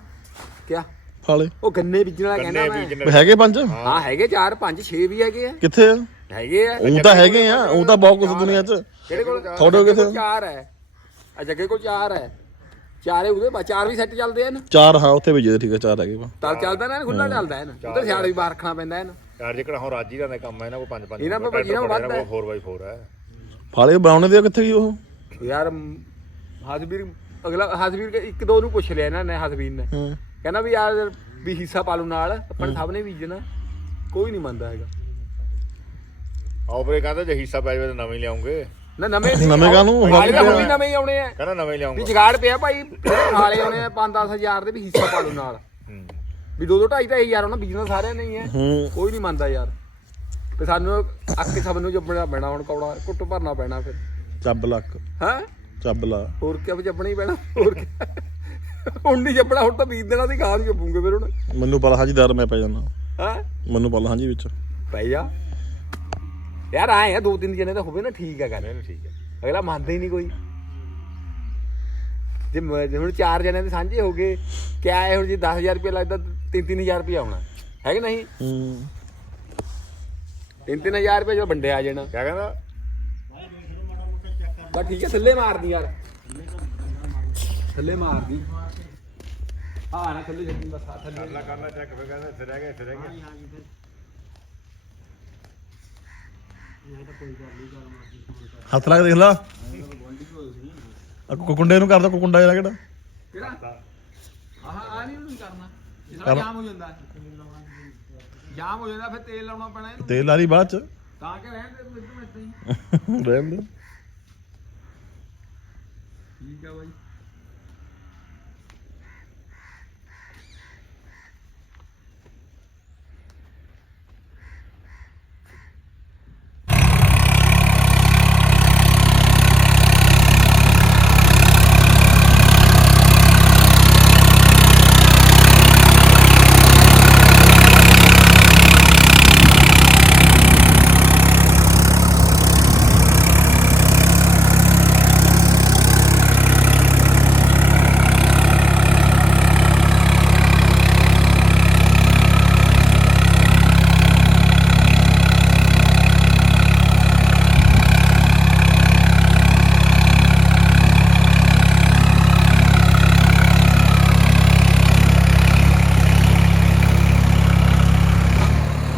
ਕਿਆ? ਫਾਲੇ। ਉਹ ਗੰਨੇ ਬੀਜਣ ਵਾਲਾ ਕਹਿੰਦਾ ਮੈਂ। ਹੈਗੇ ਪੰਜ? ਹਾਂ ਹੈਗੇ 4 5 6 ਵੀ ਹੈਗੇ ਆ। ਕਿੱਥੇ ਆ? ਹੈਗੇ ਆ? ਉਹ ਤਾਂ ਹੈਗੇ ਆ ਉਹ ਤਾਂ ਬਹੁਤ ਕੁਝ ਦੁਨੀਆ ਚ। ਕਿਹੜੇ ਕੋਲ ਤੁਹਾਡੇ ਕਿੱਥੇ? 4 ਹੈ। ਆ ਜੱਗੇ ਕੋਲ 4 ਹੈ। ਚਾਰੇ ਉਹਦੇ ਬਾ ਚਾਰ ਵੀ ਸੈੱਟ ਚੱਲਦੇ ਆ ਨਾ? ਚਾਰ ਹਾਂ ਉੱਥੇ ਭੇਜੇ ਠੀਕ ਹੈ ਚਾਰ ਹੈਗੇ ਵਾ ਤਾਂ ਚੱਲਦਾ ਨਾ ਖੁੱਲਾ ਚੱਲਦਾ ਹੈ ਨਾ। ਉਹਦੇ ਸਿਆੜ ਵੀ ਬਾਹਰ ਰੱਖਣਾ ਪੈਂਦਾ ਹੈ ਨਾ। ਯਾਰ ਜਿਹੜਾ ਹੁਣ ਰਾਜੀ ਦਾ ਕੰਮ ਹੈ ਇਹਨਾਂ ਕੋਲ ਪੰਜ ਪੰਜ ਇਹਨਾਂ ਕੋਲ ਜਿਹਨਾਂ ਕੋਲ ਵੱਧ ਹੈ। 4x4 ਹੈ। ਫਾਲੇ ਬਰਾਉਣੇ ਦੇ ਕਿੱਥੇ ਗਈ ਉਹ? ਯਾਰ ਮ, ਹਸਬੀਰ ਅਗਲਾ ਹਸਬੀਰ ਕੇ ਇੱਕ ਦੋ ਨੂੰ ਪੁੱਛ ਲਿਆ ਇਹਨਾਂ ਨੇ ਹਸਬੀਰ ਨੇ। ਕਹਿੰਦਾ ਵੀ ਯਾਰ ਵੀ ਹਿੱਸਾ ਪਾ ਲੂ ਨਾਲ ਆਪਾਂ ਨੇ ਸਭ ਨੇ ਬੀਜਣਾ। ਕੋਈ ਨਹੀਂ ਮੰਨਦਾ ਹੈਗਾ। ਆਓ ਵੀਰੇ ਕਹਿੰਦਾ ਜੇ ਹਿੱਸਾ ਪੈ ਜਾਵੇ ਤਾਂ ਨਵੇਂ ਲਿਆਉਂਗੇ। ਨਾ ਨਵੇਂ ਨਹੀਂ ਨਵੇਂ ਕਾਹਨੂੰ? ਹਾਲੇ ਤਾਂ ਹੁਣ ਵੀ ਨਵੇਂ ਹੀ ਆਉਣੇ ਆ। ਕਹਿੰਦਾ ਨਵੇਂ ਵੀ ਲਿਆਉਂਗਾ। ਜਗਾੜ ਪਿਆ ਭਾਈ ਹਾਲੇ ਆਉਣੇ ਆ 5-10 ਹਜ਼ਾਰ ਦੇ ਵੀ ਹਿੱਸਾ ਪਾ ਲਓ ਨਾਲ। ਹੂੰ। ਵੀ ਦੋ ਦੋ ਢਾਈ ਢਾਈ ਹਜ਼ਾਰ ਉਹਨਾਂ ਬਿਜ਼ਨਸ ਸਾਰਿਆਂ ਨਹੀਂ ਹੈ ਹੂੰ। ਕੋਈ ਨਹੀਂ ਮੰਨਦਾ ਯਾਰ। ਤੇ ਸਾਨੂੰ ਅੱਕੇ ਸਭ ਨੂੰ ਜੱਬਣਾ ਪੈਣਾ ਹੁਣ ਕੌੜਾ ਕੁੱਟ ਭਰਨਾ ਪੈਣਾ ਫਿਰ। ਚੱਬ ਲੱਕ। ਹਾਂ? ਚੱਬ ਲਾ। ਹੋਰ ਕਿਆ ਵੀ ਜੱਬਣਾ ਹੀ ਪੈਣਾ ਹੋਰ ਕਿਆ। ਹੁਣ ਨਹੀਂ ਜੱਬਣਾ ਹੁਣ ਤਾਂ ਬੀਜ ਦੇਣਾ ਸੀ ਗਾਂ ਨੂੰ ਜੱਬੂਗੇ ਫਿਰ ਹੁਣ। ਮੈਨੂੰ ਪਤਾ ਹਾਂਜੀ ਦਰ ਮੈਂ ਪੈ ਜਾਣਾ ਹਾਂ? ਮੈਨੂੰ ਪਤਾ ਹਾਂਜੀ ਵਿੱਚ। ਪੈ ਜਾ। ਯਾਰ ਆਏ ਆ ਦੋ ਤਿੰਨ ਜਣੇ ਤਾਂ ਹੋਵੇ ਨਾ ਠੀਕ ਆ ਗੱਲ। ਨਹੀਂ ਠੀਕ ਹੈ ਅਗਲਾ ਮੰਨਦਾ ਹੀ ਨਹੀਂ ਕੋਈ। ਜੇ ਮ- ਜੇ ਹੁਣ ਚਾਰ ਜਣਿਆਂ ਦੇ ਸਾਂਝੇ ਹੋ ਗਏ ਕਿਆ ਹੈ ਹੁਣ ਜੀ 10000 ਰੁਪਏ ਲੱਗਦਾ 3-3000 ਰੁਪਏ ਆਉਣਾ। ਹੈ ਕਿ ਨਹੀਂ? ਹੂੰ। 3-3000 ਰੁਪਏ ਜਦੋਂ ਵੰਡੇ ਆ ਜਾਣਾ। ਕਿਆ ਕਹਿੰਦਾ? ਬਸ ਠੀਕ ਹੈ ਥੱਲੇ ਮਾਰਦੀ ਯਾਰ। ਥੱਲੇ ਮਾਰਦੀ। ਹਾਂ ਨਾ ਥੱਲੇ ਛੱਡੀ ਬਸ ਆਹ ਥੱਲੇ। ਕਰਨਾ ਕਰਨਾ ਚੈੱਕ ਫਿਰ ਕਹਿੰਦਾ ਇੱਥੇ ਰਹਿ ਗਿਆ ਇੱਥੇ ਰਹਿ ਗਿਆ। ਹੱਥ ਲਾ ਕੇ ਦੇਖ ਲਾ। ਆ ਕੋ ਕੁੰਡੇ ਨੂੰ ਕਰਦਾ ਕੋ ਕੁੰਡਾ ਜਿਹੜਾ ਕਿਹੜਾ? ਕਿਹੜਾ? ਆਹ ਆ ਨਹੀਂ ਉਹਨੂੰ ਕਰਨਾ। ਸਾਰਾ ਜਾਮ ਹੋ ਜਾਂਦਾ। ਜਾਮ ਹੋ ਜਾਂਦਾ ਫਿਰ ਤੇਲ ਲਾਉਣਾ ਪੈਣਾ ਇਹਨੂੰ। ਤੇਲ ਲਾ ਲਈ ਬਾਅਦ ਚ। ਤਾਂ ਕਿ ਰਹਿਣ ਦੇ ਤੂੰ ਹੀ। ਰਹਿਣ ਦੇ। ਠੀਕ ਆ ਬਾਈ।